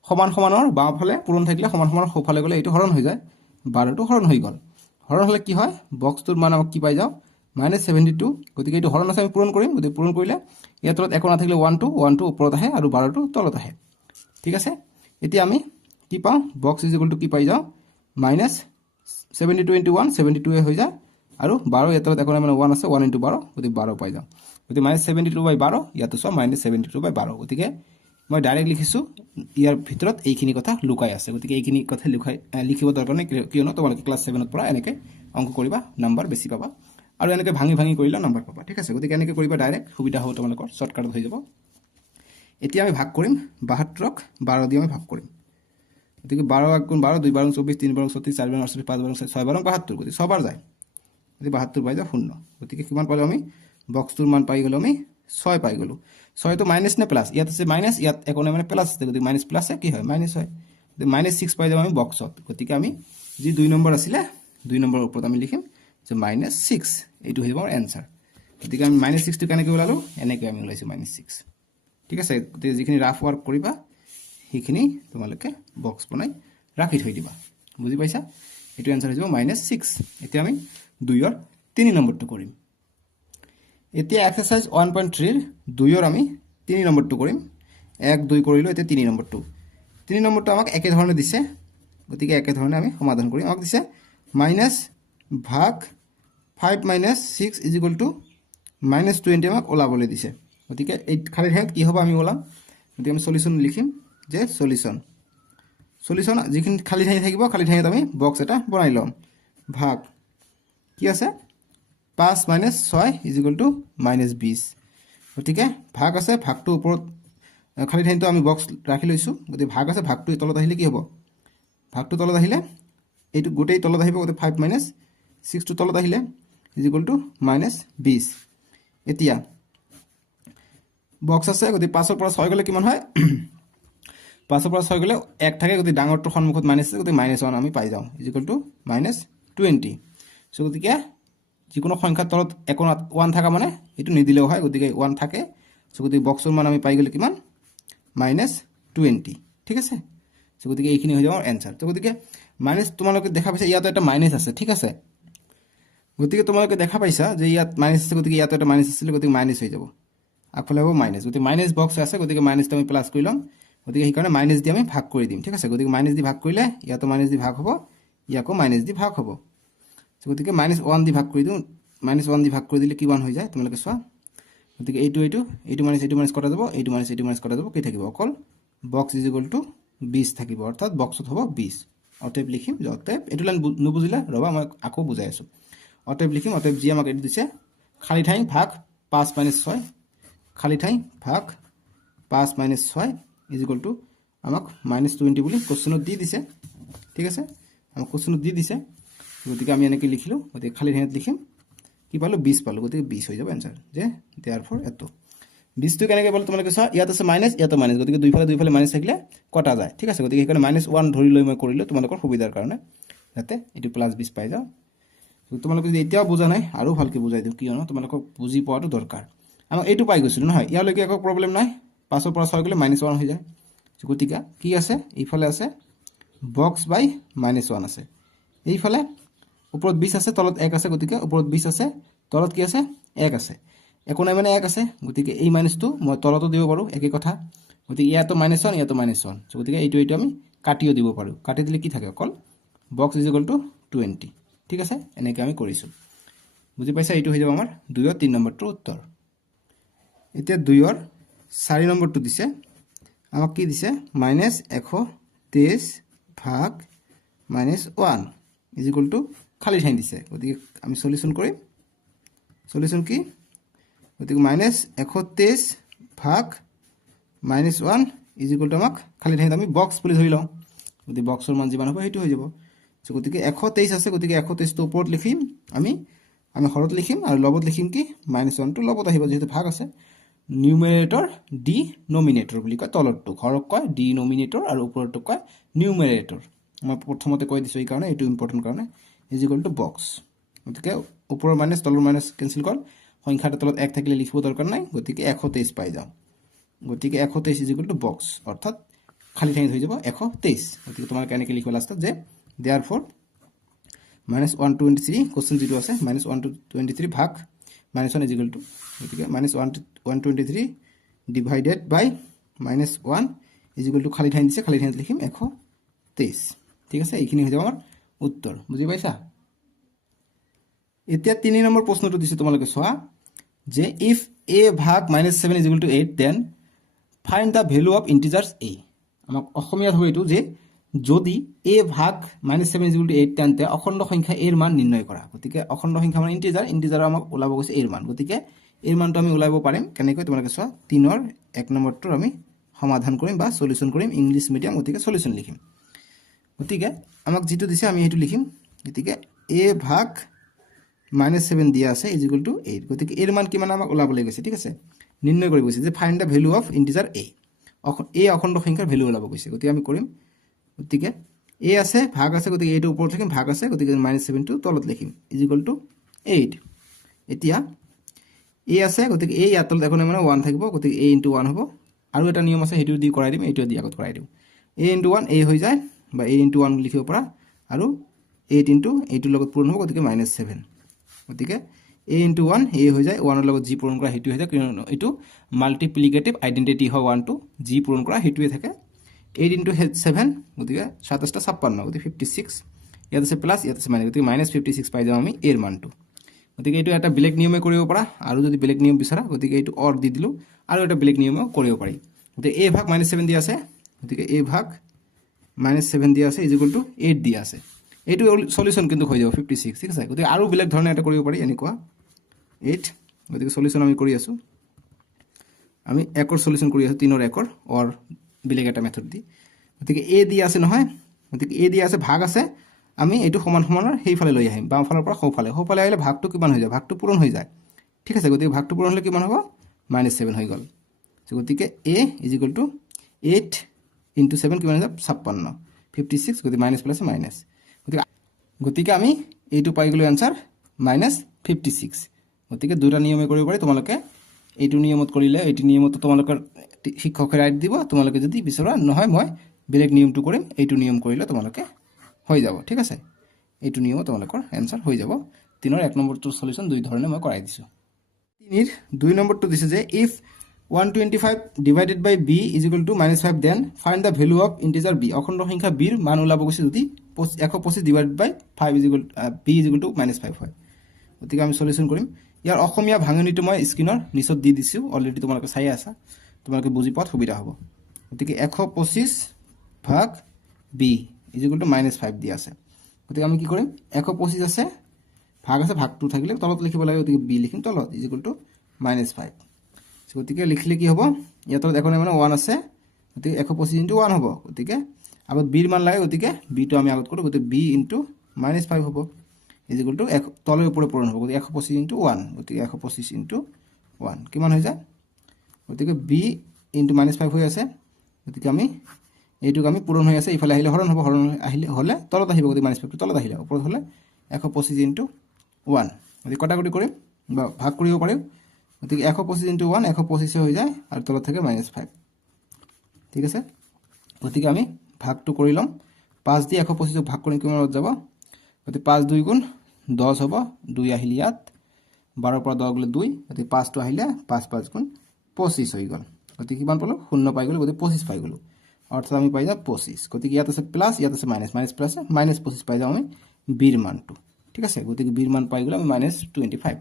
সমান সমানৰ বাওঁফালে পূৰণ থাকিলে সমান সমানৰ সোঁফালে গ'লে এইটো হৰণ হৈ যায় 12টো হৰণ হৈ গ'ল হৰণ হ'লে কি হয় বক্সটোৰ মান আমাক কি পাই যাওঁ -72 গতিকে এইটো হৰণ আছে আমি পূৰণ কৰিম গতিকে পূৰণ কৰিলে ইয়াৰ তলত একো নাথাকিলে 1 ওপৰত আহে আৰু 12টো তলত আহে ঠিক আছে এতিয়া আমি কি পাওঁ বক্স ইজ ইকুৱেল টু কি পাই যাওঁ -72 * 1 72 হৈ যায় আৰু 12 ইয়াৰ তলত একো নাই 1 আছে 1 * 12 গতিকে 12 পাই যাওঁ গতিকে -72/12 ইয়াতো চোৱা -72/12 গতিকে মই ডাইৰেক্ট লিখিছোঁ ইয়াৰ ভিতৰত এইখিনি কথা লুকাই আছে গতিকে এইখিনি কথা লিখিব দৰকাৰ নাই কিয়নো তোমালোকে ক্লাছ 7ত পৰা এনেকৈ অংক কৰিবা নাম্বাৰ বেছি পাবা আৰু এনেকৈ ভাঙি ভাঙি কৰিলে নাম্বাৰ পাবা ঠিক আছে গতিকে এনেকৈ কৰিবা ডাইৰেক্ট সুবিধা হ'ব তোমালোকৰ শ্বৰ্টকাটত হৈ যাব এতিয়া আমি ভাগ কৰিম 72ক 12 দি আমি ভাগ কৰিম গতিকে 12 × 12 2 × 24 3 × 34 4 × 48 5 × 6 × 72 গতিকে 6 বাৰ যায় গতিকে 72 পাই যাওঁ 0 গতিকে কিমান পালোঁ আমি বক্সটোৰ মান পাই গ'লোঁ আমি 6 পাই গ'লোঁ 6 তো মাইনাছ নে প্লাছ ইয়াত আছে মাইনাছ ইয়াত একো নাই প্লাছ আছে গতিকে মাইনাছ প্লাছে কি হয় মাইনাছ হয় গতিকে -6 পাই যাওঁ আমি বক্সত গতিকে আমি যি 2 নম্বৰ আছিলে 2 নম্বৰৰ ওপৰত আমি লিখিম যে -6 এইটো হৈ যাব আমাৰ এনচাৰ গতিকে আমি -6টো কেনেকৈ ওলালোঁ এনেকৈ আমি ওলাইছোঁ -6 ঠিক আছে গতিকে যিখিনি ৰাফ ৱাৰ্ক কৰিবা সেইখিনি তোমালোকে বক্স বনাই ৰাখি থৈ দিবা বুজি পাইছা এইটো এনচাৰ হৈ যাব -6 এতিয়া আমি 2ৰ 3 নম্বৰটো কৰিম এতিয়া এক্সাৰসাইজ 1.3 ৰ 2ৰ আমি 3 নম্বৰটো কৰিম 1 2 কৰিলোঁ এতিয়া 3 নম্বৰটো 3 নম্বৰটো আমাক একে ধৰণে দিছে গতিকে একে ধৰণে আমি সমাধান কৰিম আমাক দিছে মাইনাছ ভাগ 5 - 6 = -20 আমাক ওলাবলৈ দিছে গতিকে এই খালি ঠাইত কি হ'ব আমি ওলাম গতিকে আমি সলিউশন লিখিম যে সলিউশন যিখিনি খালি ঠাই থাকিব খালি ঠাইত আমি বক্স এটা বনাই ল'ম ভাগ কি আছে 5 - 6 = -20 গতিকে ভাগ আছে ভাগটো ওপৰত খালি ঠাইটো আমি বক্স ৰাখি লৈছোঁ গতিকে ভাগ আছে ভাগটো তলত আহিলে কি হ'ব ভাগটো তলত আহিলে এইটো গোটেই তলত আহিব গতিকে 5 - 6 টো তলত আহিলে = -20 এতিয়া বক্স আছে গতিকে 5 ৰ পৰা 6 গ'লে কিমান হয় 5 ৰ পৰা 6 গ'লে 1 থাকে গতিকে ডাঙৰটোৰ সন্মুখত মাইনাছ আছে গতিকে -1 আমি পাই যাওঁ -20 সো গতিকে যিকোনো সংখ্যাৰ তলত একো 1 থকা মানে এইটো নিদিলেও হয় গতিকে 1 থাকে সো গতিকে বক্সৰ মান আমি পাই গ'লে কিমান -20 ঠিক আছে সো গতিকে এইখিনি হৈ যাব আমাৰ এনসাৰ তো গতিকে মাইনাছ তোমালোকে দেখা পাইছা ইয়াত এটা মাইনাছ আছে ঠিক আছে গতিকে তোমালোকে দেখা পাইছা যে ইয়াত মাইনাছ আছে গতিকে ইয়াত এটা মাইনাছ আছিল গতিকে মাইনাছ হৈ যাব আগফালে হ'ব মাইনাছ গতিকে মাইনাছ বক্স আছে গতিকে মাইনাছটো আমি প্লাছ কৰি ল'ম গতিকে সেইকাৰণে মাইনাছ দি আমি ভাগ কৰি দিম ঠিক আছে গতিকে মাইনাছ দি ভাগ কৰিলে ইয়াতো মাইনাছ দি ভাগ হ'ব ইয়াকো মাইনাছ দি ভাগ হ'ব গতিকে -1 দি ভাগ কৰি দিওঁ -1 দি ভাগ কৰি দিলে কিমান হৈ যায় তোমালোকে চোৱা গতিকে এইটো মাইনাছ কটা যাব এইটো মাইনাছ কটা যাব কি থাকিব অকল বক্স = 20 থাকিব অৰ্থাৎ বক্সত হ'ব 20 অতএব লিখিম অতএব এইটো লাইন নুবুজিলে ৰবা মই আকৌ বুজাই আছোঁ অতএব লিখিম অতএব যি আমাক এইটো দিছে খালি ঠাই ভাগ 5 - 6 খালি ঠাই ভাগ 5 - 6 = আমাক -20 বুলি কোৱেশ্চনত দি দিছে ঠিক আছে আমাক কোৱেশ্চনত দি দিছে গতিকে আমি এনেকৈ লিখিলোঁ গতিকে খালি ঠাইত লিখিম কি পালোঁ 20 পালোঁ গতিকে 20 হৈ যাব এনসাৰ যে দেয়াৰফৰ এটো 20টো কেনেকৈ পালোঁ তোমালোকে চোৱা ইয়াত আছে মাইনাছ ইয়াতো মাইনাছ গতিকে দুইফালে মাইনাছ থাকিলে কটা যায় ঠিক আছে গতিকে সেইকাৰণে -1 ধৰি লৈ মই কৰিলোঁ তোমালোকৰ সুবিধাৰ কাৰণে যাতে এইটো +20 পাই যাওঁ তোমালোকে যদি এতিয়াও বুজা নাই আৰু ভালকৈ বুজাই দিওঁ কিয়নো তোমালোকক বুজি পোৱাটো দৰকাৰ আমাক এইটো পাই গৈছিলোঁ নহয় ইয়ালৈকে একো প্ৰব্লেম নাই 5 ৰ পৰা 6 গ'লে -1 হৈ যায় গতিকে কি আছে এইফালে আছে বক্স বাই -1 আছে এইফালে ওপৰত 20 আছে তলত 1 আছে গতিকে ওপৰত 20 আছে তলত কি আছে 1 আছে একো নাই 1 আছে গতিকে এই মাইনাছটো মই তলতো দিব পাৰোঁ একেই কথা গতিকে ইয়াতো -1 ইয়াতো -1 গতিকে এইটো আমি কাটিও দিব পাৰোঁ কাটি দিলে কি থাকে অকল বক্স = 20 ঠিক আছে এনেকৈ আমি কৰিছোঁ বুজি পাইছা এইটো হৈ যাব আমাৰ 2ৰ 3 নম্বৰটোৰ উত্তৰ এতিয়া 2ৰ 4 নম্বৰটো দিছে আমাক কি দিছে -123 ভাগ -1 = খালি ঠাই দিছে গতিকে আমি সলিউশন কৰিম সলিউশন কি গতিকে -123 ভাগ -1 = আমাক খালি ঠাইত আমি বক্স বুলি ধৰি লওঁ গতিকে বক্সৰ মান যিমান হ'ব সেইটো হৈ যাব গতিকে 123 আছে গতিকে 123টো ওপৰত লিখিম আমি হৰত লিখিম আৰু লগত লিখিম কি -1টো লগত আহিব যেহেতু ভাগ আছে নিউমেৰেটৰ ডিনমিনেটৰ বুলি কয়। তলৰটো হৰক কয় ডিনমিনেটৰ আৰু ওপৰটো কয় নিউমেৰেটৰ। মই প্ৰথমতে কৈ দিছোঁ এইকাৰণে, এইটো ইম্পৰ্টেণ্ট কাৰণে। Is equal to box. গতিকে ওপৰৰ মাইনাছ তলৰ মাইনাছ কেঞ্চেল কৰল, সংখ্যাৰ তলত 1 থাকিলে লিখিব দৰকাৰ নাই, গতিকে 123 পাই যাওঁ। গতিকে 123 ইজ ইকুৱেল টু বক্স, অৰ্থাৎ খালী ঠাইত হৈ যাব 123। গতিকে তোমালোকে এনেকৈ লিখিব লাষ্টত যে দেয়াৰ ফৰ -123 কুৱেশ্যন যিটো আছে -123 ভাগ -1 ইজ ইকুৱেল টু, গতিকে -123 divided by -1 is equal to খালী ঠাই দিছে, খালী ঠাইত লিখিম 123। ঠিক আছে, এইখিনি হৈ যাব আমাৰ উত্তৰ। বুজি পাইছা? এতিয়া 3 নম্বৰ প্ৰশ্নটো দিছে তোমালোকে চোৱা যে ইফ a ভাগ -7 is equal to 8 then find the value of integers a। আমাক অসমীয়াত হ'ব এইটো যে যদি a ভাগ -7 ইজ ইকুৱেল টু 8 তেন্তে অখণ্ড সংখ্যা a ৰ মান নিৰ্ণয় কৰা। গতিকে অখণ্ড সংখ্যা মানে ইণ্টিজাৰ আমাক ওলাব গৈছে a ৰ মান। গতিকে a ৰ মানটো আমি ওলাব পাৰিম কেনেকৈ, তোমালোকে চোৱা 3ৰ 1 নম্বৰটোৰ আমি সমাধান কৰিম বা সলিউশ্যন কৰিম। ইংলিছ মিডিয়াম, গতিকে সলিউশ্যন লিখিম। গতিকে আমাক যিটো দিছে আমি সেইটো লিখিম। গতিকে a ভাগ -7 দিয়া আছে ইজ ইকুৱেল টু 8। গতিকে এৰ মান কিমান আমাক ওলাবলৈ গৈছে, ঠিক আছে, নিৰ্ণয় কৰিব গৈছে যে find the value of integer a। অখণ্ড সংখ্যাৰ ভেলু ওলাব গৈছে। গতিকে আমি কৰিম। গতিকে a আছে, ভাগ আছে, গতিকে এইটো ওপৰত লিখিম, ভাগ আছে, গতিকে -7টো তলত লিখিম ইজ ইকুৱেল টু 8। এতিয়া a আছে, গতিকে a ইয়াৰ তলত এখন মানে 1 থাকিব, গতিকে a × 1 হ'ব। আৰু এটা নিয়ম আছে, সেইটো দি কৰাই দিম, এইটো দি আগত কৰাই দিওঁ। a × 1 a হৈ যায় বা a × 1 লিখিব পৰা, আৰু 8 × এইটোৰ লগত পূৰণ হ'ব, গতিকে -7। গতিকে a × 1 a হৈ যায়, 1ৰ লগত যি পূৰণ কৰা সেইটো হৈ যায়, কিয়নো এইটো মাল্টিপ্লিকেটিভ আইডেণ্টিটি হয় 1টো, যি পূৰণ কৰা সেইটোৱে থাকে। 8 × 7, গতিকে 27 টা 56, গতিকে 56। ইয়াত আছে প্লাছ, ইয়াত আছে মাইনাছ, গতিকে -56 পাই যাওঁ আমি এৰ মানটো। গতিকে এইটো এটা বেলেগ নিয়মে কৰিব পাৰা, আৰু যদি বেলেগ নিয়ম বিচাৰা গতিকে এইটো অৰ দি দিলোঁ, আৰু এটা বেলেগ নিয়মেও কৰিব পাৰি। গতিকে a ভাগ -7 দিয়া আছে, গতিকে a ভাগ -7 দিয়া আছে ইজ ইকুৱেল টু 8 দিয়া আছে। এইটো সলিউশ্যন কিন্তু হৈ যাব 56, ঠিক আছে। গতিকে আৰু বেলেগ ধৰণে এটা কৰিব পাৰি, এনেকুৱা 8। গতিকে সলিউশ্যন আমি কৰি আছোঁ, আমি 1ৰ সলিউশ্যন কৰি আছোঁ, 3ৰ 1ৰ অৰ বেলেগ এটা মেথড দি। গতিকে a দিয়া আছে নহয়, গতিকে a দিয়া আছে, ভাগ আছে, আমি এইটো সমান সমানৰ সেইফালে লৈ আহিম, বাওঁফালৰ পৰা সোঁফালে আহিলে ভাগটো কিমান হৈ যায়, ভাগটো পূৰণ হৈ যায়, ঠিক আছে। গতিকে ভাগটো পূৰণ হ'লে কিমান হ'ব, -7 হৈ গ'ল। গতিকে a ইজ ইকুৱেল টু 8 × 7 কিমান হৈ যাব, 56, 56, গতিকে মাইনাছ প্লাছ মাইনাছ। গতিকে আমি এইটো পাই গ'লোঁ এনচাৰ -56। গতিকে দুটা নিয়মে কৰিব পাৰি। তোমালোকে এইটো নিয়মত কৰিলে, এইটো নিয়মতো তোমালোকৰ শিক্ষকে ৰাইট দিব, তোমালোকে যদি বিচৰা নহয় মই বেলেগ নিয়মটো কৰিম, এইটো নিয়ম কৰিলে তোমালোকে হৈ যাব, ঠিক আছে। এইটো নিয়মত তোমালোকৰ এনচাৰ হৈ যাব। 3ৰ 1 নম্বৰটোৰ সলিউশ্যন দুই ধৰণে মই কৰাই দিছোঁ। 3ৰ 2 নম্বৰটো দিছে যে if 125 divided by b is equal to -5 then find the value of integer b। অখণ্ড সংখ্যা b ৰ মান ওলাব গৈছে যদি 125 divided by 5 is equal b is equal to -5 হয়। গতিকে আমি সলিউশ্যন কৰিম। ইয়াৰ অসমীয়া ভাঙনিটো মই স্ক্ৰীনৰ নিচত দি দিছোঁ, অলৰেডি তোমালোকে চাই আছা, তোমালোকে বুজি পোৱাত সুবিধা হ'ব। গতিকে 125 ভাগ b ইজ ইকুৱেল টু -5 দিয়া আছে। গতিকে আমি কি কৰিম, 125 আছে, ভাগ আছে, ভাগটো থাকিলে তলত লিখিব লাগে, গতিকে b লিখিম তলত ইজ ইকুৱেল টু -5। গতিকে লিখিলে কি হ'ব, ইয়াত তলত এখন মানে 1 আছে, গতিকে 125 × 1 হ'ব। গতিকে আগত b ৰ মান লাগে, গতিকে bটো আমি আগত কৰোঁ, গতিকে b × -5 হ'ব ইজ ইকুৱেল টু তলৰ ওপৰে পূৰণ হ'ব, গতিকে 125 × 1, গতিকে 125 × 1 কিমান হৈ যায়, গতিকে b × -5 হৈ আছে। গতিকে আমি এইটোক আমি পূৰণ হৈ আছে, ইফালে আহিলে হৰণ হ'ব, হৰণ হ'লে তলত আহিব, গতিকে -5টো তলত আহিলে, ওপৰত হ'লে 125 × 1, গতিকে কটাকটি কৰিম বা ভাগ কৰিব পাৰিম। গতিকে 125 × 1 125 হৈ যায়, আৰু তলত থাকে -5, ঠিক আছে। গতিকে আমি ভাগটো কৰি ল'ম, 5 দি 125 ভাগ কৰি কিমানত যাব, গতিকে 5 × 2 = 10 হ'ব, 2 আহিলে ইয়াত, 12ৰ পৰা 10 গ'লে 2, গতিকে 5টো আহিলে 5 × 5 = 25 হৈ গ'ল। গতিকে কিমান পালোঁ, 0 পাই গ'লোঁ, গতিকে 25 পাই গ'লোঁ, অৰ্থাৎ আমি পাই যাওঁ 25। গতিকে ইয়াত আছে প্লাছ, ইয়াত আছে মাইনাছ, মাইনাছ প্লাছ -25 পাই যাওঁ আমি বিৰ মানটো, ঠিক আছে। গতিকে বিৰ মান পাই গ'লে আমি -25।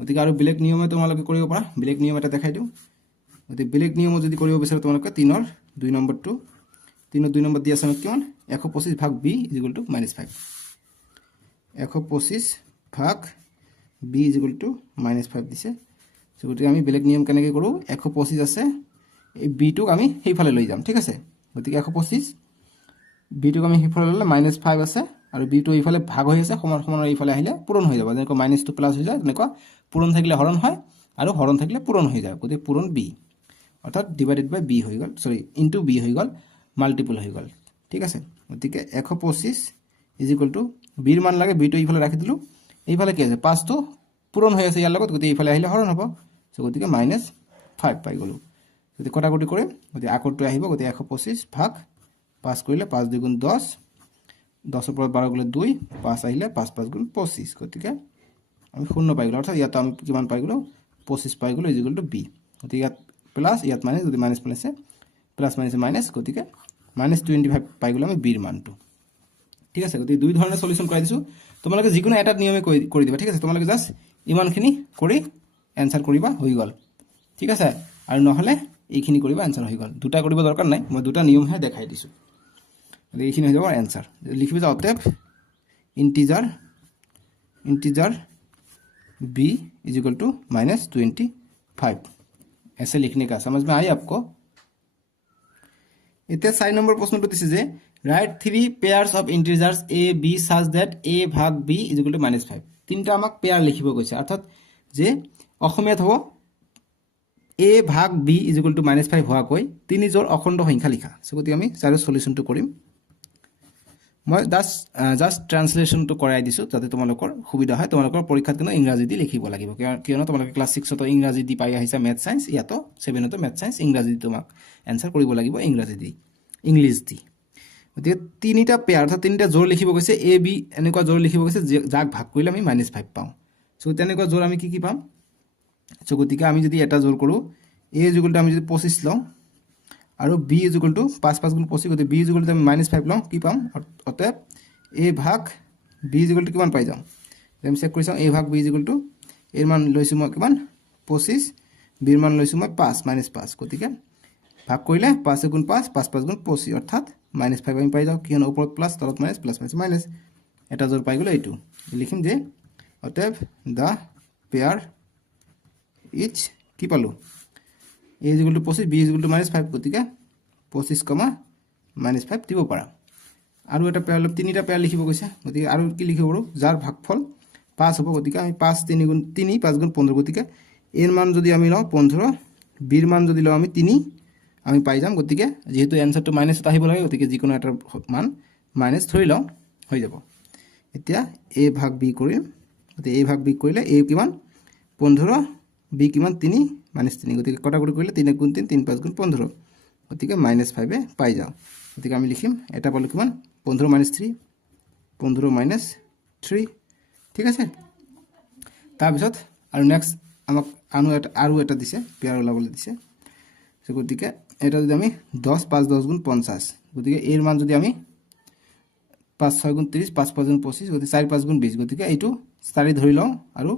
গতিকে আৰু বেলেগ নিয়মে তোমালোকে কৰিব পাৰা, বেলেগ নিয়ম এটা দেখাই দিওঁ। গতিকে বেলেগ নিয়মত যদি কৰিব বিচাৰা তোমালোকে 3ৰ 2 নম্বৰটো, 3ৰ 2 নম্বৰ দি আছে আমাক কিমান, 125 ভাগ b ইজ ইকুৱেল টু -5। 125 ভাগ b ইজ ইকুৱেল টু -5 দিছে। গতিকে আমি বেলেগ নিয়ম কেনেকৈ কৰোঁ, 125 আছে, এই বিটোক আমি সেইফালে লৈ যাম, ঠিক আছে। গতিকে 125 বিটোক আমি সেইফালে ল'লে -5 আছে, আৰু বিটো এইফালে ভাগ হৈ আছে, সমান সমানৰ এইফালে আহিলে পূৰণ হৈ যাব, যেনেকৈ মাইনাছটো প্লাছ হৈ যায়, তেনেকুৱা পূৰণ থাকিলে হৰণ হয়, আৰু হৰণ থাকিলে পূৰণ হৈ যায় গতিকে পূৰণ বি অৰ্থাৎ ডিভাইডেড বাই বি হৈ গ'ল সৰি ইনটু বি হৈ গ'ল মাল্টিপল হৈ গ'ল ঠিক আছে গতিকে 125 ইজ ইকুৱেল টু বিৰ মান লাগে বিটো এইফালে ৰাখি দিলোঁ এইফালে কি আছে 5টো পূৰণ হৈ আছে ইয়াৰ লগত গতিকে এইফালে আহিলে হৰণ হ'ব সো গতিকে -5 পাই গ'লোঁ যদি কটাকটি কৰিম গতিকে আকৰটো আহিব গতিকে 125 ভাগ 5 কৰিলে 5 2 গুণ 10 10 ওপৰত 12 গ'লে 2 5 আহিলে 5 5 গুণ 25 গতিকে আমি 0 পাই গ'লোঁ অৰ্থাৎ ইয়াত আমি কিমান পাই গ'লোঁ 25 পাই গ'লোঁ ইজ ইকুৱেল টু বি গতিকে ইয়াত প্লাস ইয়াত মাইনাস যদি মাইনাস প্লাসে প্লাস মাইনাসে মাইনাস গতিকে -25 পাই গ'লোঁ আমি বিৰ মানটো ঠিক আছে গতিকে দুই ধৰণে সলিউশন কৰাই দিছোঁ তোমালোকে যিকোনো এটা নিয়মে কৰি দিবা ঠিক আছে তোমালোকে জাস্ট ইমানখিনি কৰি এনসাৰ কৰিবা হৈ গ'ল ঠিক আছে আৰু নহলে এইখিনি কৰিবা এনসাৰ হৈ গ'ল দুটা কৰিব দৰকাৰ নাই মই দুটা নিয়মহে দেখাই দিছোঁ গতিকে এইখিনি হৈ যাব এনসার লিখিবা যে অতএব integer b is equal to -25 ऐसे लिखने का समझ में आई आपको इतने 4 नंबर प्रश्न तो दिस है right 3 pairs of integers a b such that a भाग b इज इक्वल टू -5 তিনটা আমাক পেয়ার লিখিব কৈছে অর্থাৎ যে অসমীয়াত হ'ব a ভাগ b ইজ ইকুৱেল টু -5 হোৱা কৈ তিনি জোৰ অখণ্ড সংখ্যা লিখা সো গতি আমি চাৰ সলিউশনটো কৰিম মই জাস্ট ট্ৰান্সলেশনটো কৰাই দিছো যাতে তোমালোকৰ সুবিধা হয় তোমালোকৰ পৰীক্ষাত কোনো ইংৰাজী দি লিখিব লাগিব কিয়নো তোমালোকে ক্লাস 6 ত ইংৰাজী দি পাই আহিছা ম্যাথ সায়েন্স ইয়াতো 7 ত ম্যাথ সায়েন্স ইংৰাজী দি তোমাক आंसर কৰিব লাগিব ইংৰাজী দি ইংলিশ দি গতিকে তিনিটা পেয়াৰ অৰ্থাৎ তিনিটা জোৰ লিখিব কৈছে a b এনেকুৱা জোৰ লিখিব কৈছে যাক ভাগ কৰিলে আমি -5 পাওঁ সো তেনেকুৱা জোৰ আমি কি পাম সো গতিকে আমি যদি এটা জোৰ কৰো a = আমি যদি 25 লওঁ আৰু b = 5 5 গুণ 25 গতি b = আমি -5 লওঁ কি পাম অতএব a ভাগ b = কিমান পাই যাম আমি চেক কৰি চাওঁ a ভাগ b = এর মান লৈছো মই কিমান 25 b এর মান লৈছো মই 5 -5 গতিকে ভাগ কৰিলে 5 গুণ 5 5 5 গুণ 25 অৰ্থাৎ -5 আমি পাই যাওঁ কিয়নো ওপৰত প্লাস তলত মাইনাস প্লাস মাইনাস এটা জোৰ পাই গ'লো এইটো লিখিম যে অতএব দা পেয়ার ইচ কি পালো a = 25 b = -5 গতিকে 25, -5 দিব পাৰা আৰু এটা পেয়াৰ তিনিটা পেয়াৰ লিখিব কৈছে গতিকে আৰু কি লিখিব পাৰো যাৰ ভাগফল 5 হ'ব গতিকে আমি 5 3 গুণ 3 5 গুণ 15 গতিকে এর মান যদি আমি লওঁ 15 b এর মান যদি লওঁ আমি 3 আমি পাই যাম গতিকে যেহেতু आंसरটো মাইনাস আহিব লাগে গতিকে যিকোনো এটাৰ মান মাইনাস ধৰি লওঁ হৈ যাব এতিয়া a ভাগ b কৰিম গতিকে a ভাগ b কৰিলে a কিমান 15 b কিমান 3 -3 গতিকে কটাকটি কৰিলে 3 গুণ 3 3 5 গুণ 15 গতিকে -5 এ পাই যাও গতিকে আমি লিখিম এটা পালো কিমান 15 -3 15 -3 ঠিক আছে তাৰ পিছত আৰু নেক্সট আমাক আৰু এটা দিছে পেয়াৰ ওলাবলৈ দিছে সো গতিকে এটা যদি আমি 10 5 10 গুণ 50 গতিকে এর মান যদি আমি 5 6 গুণ 30 5 5 গুণ 25 গতিকে 4 5 গুণ 20 গতিকে এইটো 4 ধৰি লওঁ আৰু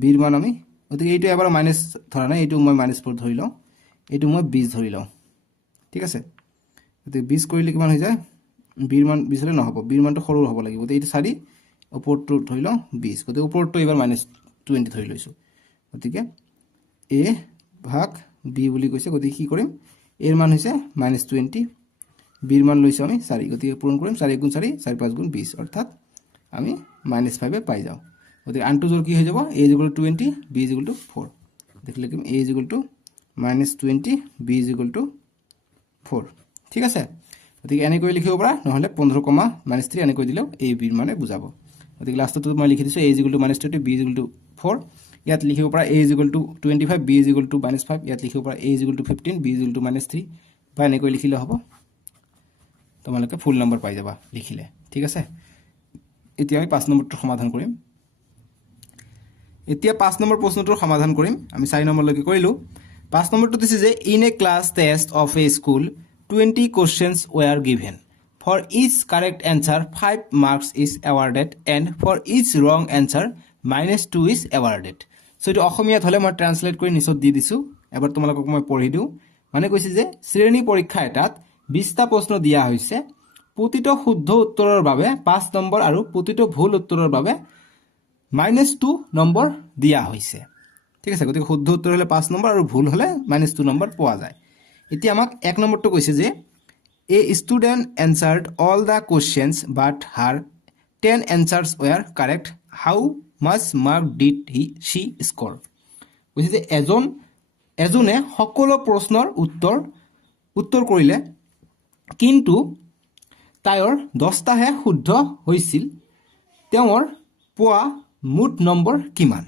b এৰ মান আমি গতিকে এইটো এবাৰ মাইনাস ধৰা নাই এইটো মই -4 ধৰি লওঁ এইটো মই 20 ধৰি লওঁ ঠিক আছে গতিকে 20 কৰিলে কিমান হৈ যায় b এৰ মান 20 হলে নহব b এৰ মানটো সৰু হ'ব লাগিব গতিকে এইটো 4 ওপৰটো ধৰি লওঁ 20 গতিকে ওপৰটো এবাৰ -20 ধৰি লৈছো গতিকে a ভাগ b বুলি কৈছে গতিকে কি কৰিম এৰ মান হৈছে -20 b এৰ মান লৈছো আমি 4 গতিকে পূৰণ কৰিম 4 গুণ 4 4 5 গুণ 20 অৰ্থাৎ আমি -5 এ পাই যাও গতিকে আনটো জোৰ কি হৈ যাব a = 20 b = 4 দেখলে কি a = -20 b = 4 ঠিক আছে গতিকে এনে কৰি লিখিব পাৰা নহলে 15, -3 এনে কৰি দিলেও a b এর মানে বুজাব গতিকে লাষ্টত মই লিখি দিছো a = -20 b = 4 ইয়াত লিখিব পাৰা a = 25 b = -5 ইয়াত লিখিব পাৰা a = 15 b = -3 বা এনে কৰি লিখিলে হ'ব তোমালোকে ফুল নম্বৰ পাই যাবা লিখিলে ঠিক আছে এতিয়া আমি 5 নম্বৰটো সমাধান কৰিম এতিয়া 5 নম্বৰ প্ৰশ্নটোৰ সমাধান কৰিম আমি 4 নম্বৰলৈকে কৰিলো 5 নম্বৰটো দিছে যে in a class taste of A school 20 questions were given for each correct answer 5 marks is awarded and for each wrong answer -2 is awarded so এটো অসমীয়াত হলে মই ট্ৰান্সলেট কৰি নিচত দি দিছো এবাৰ তোমালোকক মই পঢ়ি দিও মানে কৈছে যে শ্ৰেণী পৰীক্ষা এটাত 20টা প্ৰশ্ন দিয়া হৈছে প্ৰতিটো শুদ্ধ উত্তৰৰ বাবে 5 নম্বৰ আৰু প্ৰতিটো ভুল উত্তৰৰ বাবে -2 নম্বৰ দিয়া হৈছে ঠিক আছে গতিকে শুদ্ধ উত্তৰ হলে 5 নম্বৰ আৰু ভুল হলে -2 নম্বৰ পোৱা যায় এতিয়া আমাক 1 নম্বৰটো কৈছে যে a student answered all the questions but her 10 answers were correct how much mark did she score কৈছে যে এজনে সকলো প্ৰশ্নৰ উত্তৰ কৰিলে কিন্তু তাইৰ 10টাহে শুদ্ধ হৈছিল তেওঁৰ পোৱা মুঠ নম্বৰ কিমান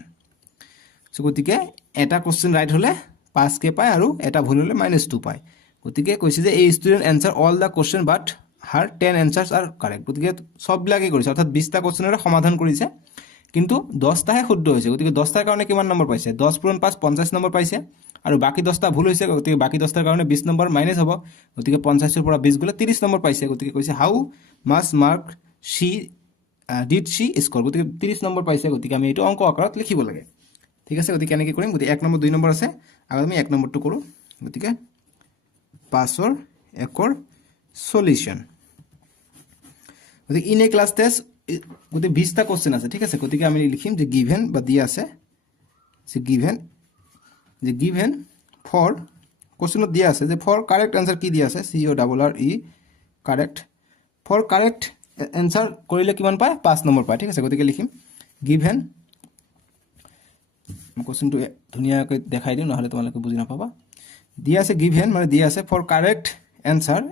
গতিকে এটা কোশ্চেন ৰাইট হলে 5কে পায় আৰু এটা ভুল হলে -2 পায় গতিকে কৈছে যে এই student answer all the question but her 10 answers are correct গতিকে সববিলাকে কৰিছে অৰ্থাৎ 20টা কোশ্চেনৰ সমাধান কৰিছে কিন্তু 10টাহে শুদ্ধ হৈছে গতিকে 10টাৰ কাৰণে কিমান নম্বৰ পাইছে 10 × 5 50 নম্বৰ পাইছে আৰু বাকি 10টা ভুল হৈছে গতিকে বাকি 10টাৰ কাৰণে 20 নম্বৰ মাইনাস হ'ব গতিকে 50 ৰ পৰা 20 গলে 30 নম্বৰ পাইছে গতিকে কৈছে হাউ মাচ মাৰ্ক শি ডিড শি স্কোৰ গতিকে 30 নম্বৰ পাইছে গতিকে আমি এইটো অংক আকাৰত লিখিব লাগে ঠিক আছে গতিকে কেনেকৈ কৰিম গতিকে 1 নম্বৰ 2 নম্বৰ আছে আৰু আমি 1 নম্বৰটো কৰো গতিকে 5 ৰ 1 ৰ সলিউশন গতিকে ইন এ ক্লাস টেস্ট গতিকে 20টা কোশ্চেন আছে ঠিক আছে গতিকে আমি লিখিম যে গিভেন বা দিয়া আছে যে গিভেন ফর কোশ্চেনত দিয়া আছে যে ফর কারেক্ট আনসার কি দিয়া আছে CORRE correct for correct answer কৰিলে কিমান পায় 5 নম্বৰ পায় ঠিক আছে গতিকে লিখিম গিভেন কোশ্চেনটো ধুনিয়াকৈ দেখাই দিম নহলে তোমালোকে বুজি নাপাবা দিয়া আছে গিভেন মানে দিয়া আছে for correct answer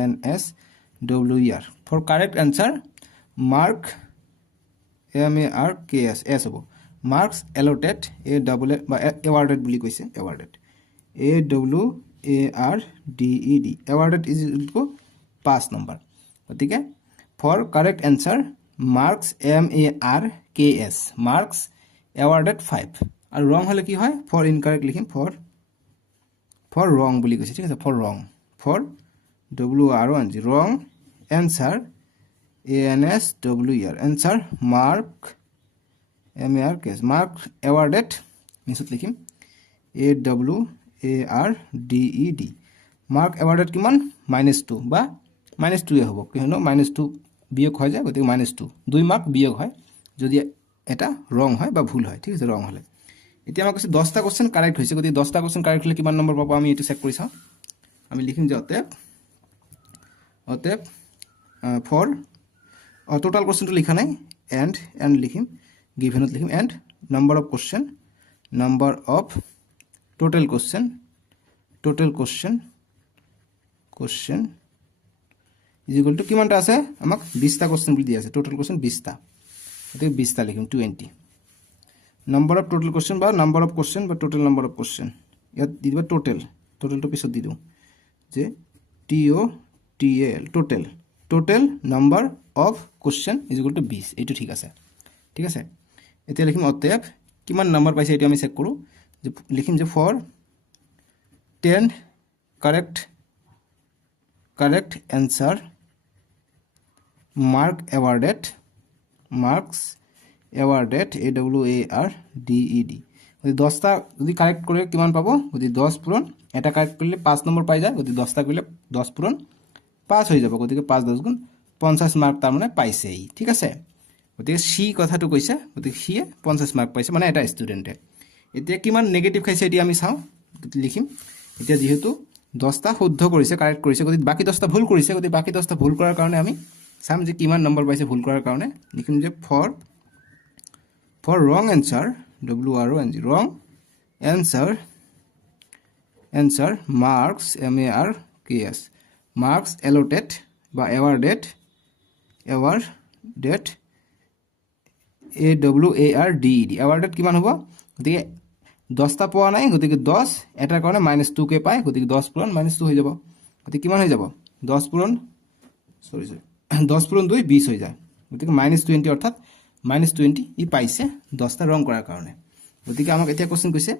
ANSWER for correct answer mark MARKS এস হ'ব মার্কস এলটেড বা এৱাৰ্ডেড বুলি কৈছে awarded AWARDED awarded is equal to 5 number গতিকে for correct answer marks MARKS marks awarded 5 আৰু ৰং হলে কি হয় ফর ইনকারেক্ট লিখিম ফর রং বুলি কৈছে ঠিক আছে for wrong for WRONG wrong answer ANSWER answer mark MARKS mark awarded নিচত লিখিম AWARDED মাৰ্ক এৱাৰ্ডেড কিমান -2 বা -2 হ'ব কিয়নো -2 বিয়োগ হৈ যায় গতিকে -2 2 মার্ক বিয়োগ হয় যদি এটা রং হয় বা ভুল হয় ঠিক আছে রং হলে এতিয়া আমাক কৈছে 10টা কোশ্চেন কারেক্ট হৈছে গতিকে 10টা কোশ্চেন কারেক্ট হলে কিমান নম্বৰ পাব আমি এটো চেক কৰি চাও আমি লিখিম যে অতএব ফর টোটাল কোশ্চেনটো লিখা নাই এন্ড লিখিম গিভেনত লিখিম and number of total question is equal to কিমানটা আছে আমাক 20টা কোশ্চেন বুলি দিয়া আছে টোটাল কোশ্চেন 20টা গতিকে 20টা লিখিম 20 নাম্বার অফ টোটাল কোশ্চেন বা নাম্বার অফ কোশ্চেন বা টোটাল নাম্বার অফ কোশ্চেন ইয়াত দি দিবা টোটালটো পিছত দি দিও যে TOTAL total number of question is equal two 20 এইটো ঠিক আছে এতিয়া লিখিম অতএব কিমান নাম্বার পাইছে এটা আমি চেক কৰো যে লিখিম যে for 10 correct answer marks awarded AWARDED 10টা যদি কাৰেক্ট কৰে কিমান পাব যদি 10 পূৰণ এটা কাৰেক্ট কৰিলে 5 নম্বৰ পাই যায় যদি 10টা কৰিলে 10 পূৰণ 5 হৈ যাব গতিকে 5 10 গুণ 50 মাৰ্ক তাৰ মানে পাইছেই ঠিক আছে গতিকে সি কথাটো কৈছে গতিকে সিয়ে 50 মার্ক পাইছে মানে এটা ষ্টুডেন্টে এতিয়া কিমান নেগেটিভ খাইছে এটি আমি চাও লিখিম এতিয়া যেহেতু 10টা শুদ্ধ কৰিছে কাৰেক্ট কৰিছে গতিকে বাকি 10টা ভুল কৰিছে গতিকে বাকি 10টা ভুল কৰাৰ কাৰণে আমি চাম যে কিমান নম্বৰ পাইছে ভুল কৰাৰ কাৰণে লিখিম যে ফৰ ৰং আনসাৰ WRONG ৰং answer marks MARKS marks allotted বা এৱাৰ্ডেড AWARDED এৱাৰ্ডেড কিমান হ'ব গতিকে 10টা পোৱা নাই গতিকে 10 এটাৰ কাৰণে -2 কে পায় গতিকে 10 পূৰণ -2 হৈ যাব গতিকে কিমান হৈ যাব 10 পূৰণ 2 20 হৈ যায় গতিকে -20 অৰ্থাৎ -20 ই পাইছে 10টা ৰং কৰাৰ কাৰণে গতিকে আমাক এতিয়া কোশ্চেন কৈছে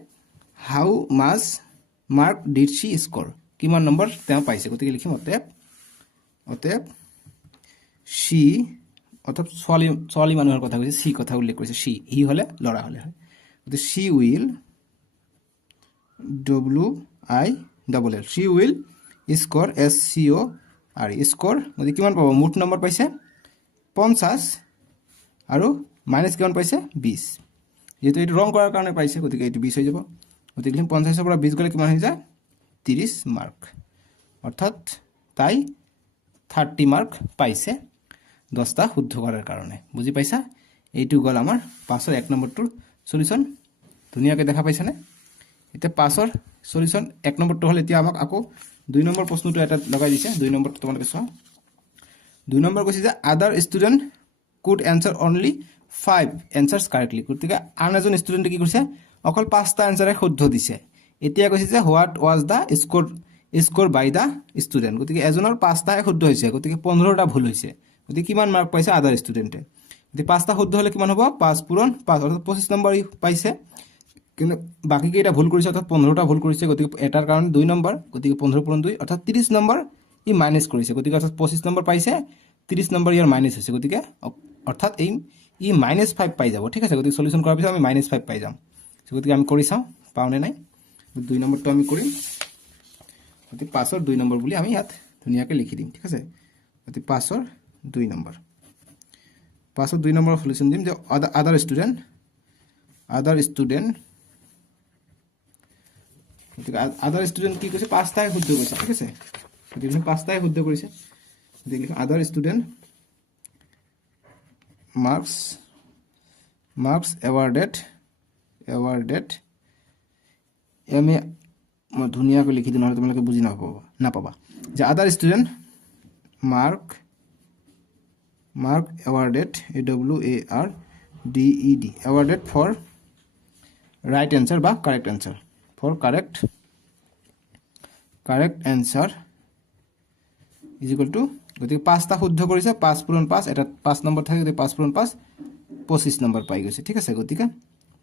হাউ মাচ মাৰ্ক ডিড শি স্কোৰ কিমান নম্বৰ তেওঁ পাইছে গতিকে লিখিম অতএব শি অৰ্থাৎ ছোৱালী মানুহৰ কথা কৈছে সি কথা উল্লেখ কৰিছে সি হি হলে লৰা হলে হয় গতিকে শি উইল স্কোৰ SCOR স্কোৰ গতিকে কিমান পাব মুঠ নম্বৰ পাইছে 50 আৰু মাইনাস কিমান পাইছে 20 যেহেতু এইটো ৰং কৰাৰ কাৰণে পাইছে গতিকে এইটো 20 হৈ যাব গতিকে লিখিম 50 ৰ পৰা 20 গলে কিমান হৈ যায় 30 মাৰ্ক অৰ্থাৎ তাই 30 মাৰ্ক পাইছে 10টা শুদ্ধ কৰাৰ কাৰণে বুজি পাইছা এইটো গল আমাৰ 5ৰ 1 নম্বৰটোৰ সলিউশন তো ধুনীয়াকৈ দেখা পাইছানে এতিয়া 5ৰ সলিউশন 1 নম্বৰটো হ'ল এতিয়া আমাক আকৌ 2 নম্বৰ প্ৰশ্নটো এটা লগাই দিছে 2 নম্বৰটো তোমালোকে চোৱা 2 নম্বৰ কৈছে যে other student could answer only 5 answers correctly গতিকে আন এজন ষ্টুডেন্টে কি কৰিছে অকল 5টা এনসাৰে শুদ্ধ দিছে এতিয়া কৈছে যে what was the score by the student গতিকে এজনৰ 5টাহে শুদ্ধ হৈছে গতিকে 15টা ভুল হৈছে গতিকে কিমান মাৰ্ক পাইছে আদাৰ ষ্টুডেন্টে যদি 5টা শুদ্ধ হলে কিমান হ'ব 5 পূৰণ 5 অৰ্থাৎ 25 নম্বৰ পাইছে কিন্তু বাকি কেইটা ভুল কৰিছে অৰ্থাৎ 15টা ভুল কৰিছে গতিকে এটাৰ কাৰণে 2 নম্বৰ গতিকে 15 পূৰণ 2 অৰ্থাৎ 30 নম্বৰ ই মাইনাস কৰিছে গতিকে অৰ্থাৎ 25 নম্বৰ পাইছে 30 নম্বৰ ইয়াৰ মাইনাস হৈছে গতিকে অৰ্থাৎ এই ই -5 পাই যাব ঠিক আছে গতিকে সলিউশন কৰাৰ পিছত আমি -5 পাই যাম গতিকে আমি কৰি চাও পাওনে নাই 2 নম্বৰটো আমি কৰিম গতিকে 5ৰ 2 নম্বৰ বুলি আমি ইয়াত ধুনীয়াকৈ লিখি দিম ঠিক আছে গতিকে 5ৰ 2 নম্বৰ 5ৰ 2 নম্বৰ সলিউশন দিম যে আদাৰ ষ্টুডেন্ট গতিকে আদাৰ ষ্টুডেন্ট কি কৈছে 5টাই শুদ্ধ কৰিছে ঠিক আছে গতিকে 5টাই শুদ্ধ কৰিছে গতিকে আদাৰ ষ্টুডেন্ট marks awarded আমি ধুনীয়াকৈ লিখি দিম নহলে তোমালোকে বুজি নাপাবা যে other student mark awarded awarded for right answer বা correct answer for correct answer is equal to গতিকে 5টা শুদ্ধ কৰিছে 5 পূৰণ 5 এটা 5 নম্বৰ থাকে গতিকে 5 পূৰণ 5 25 নম্বৰ পাই গৈছে ঠিক আছে গতিকে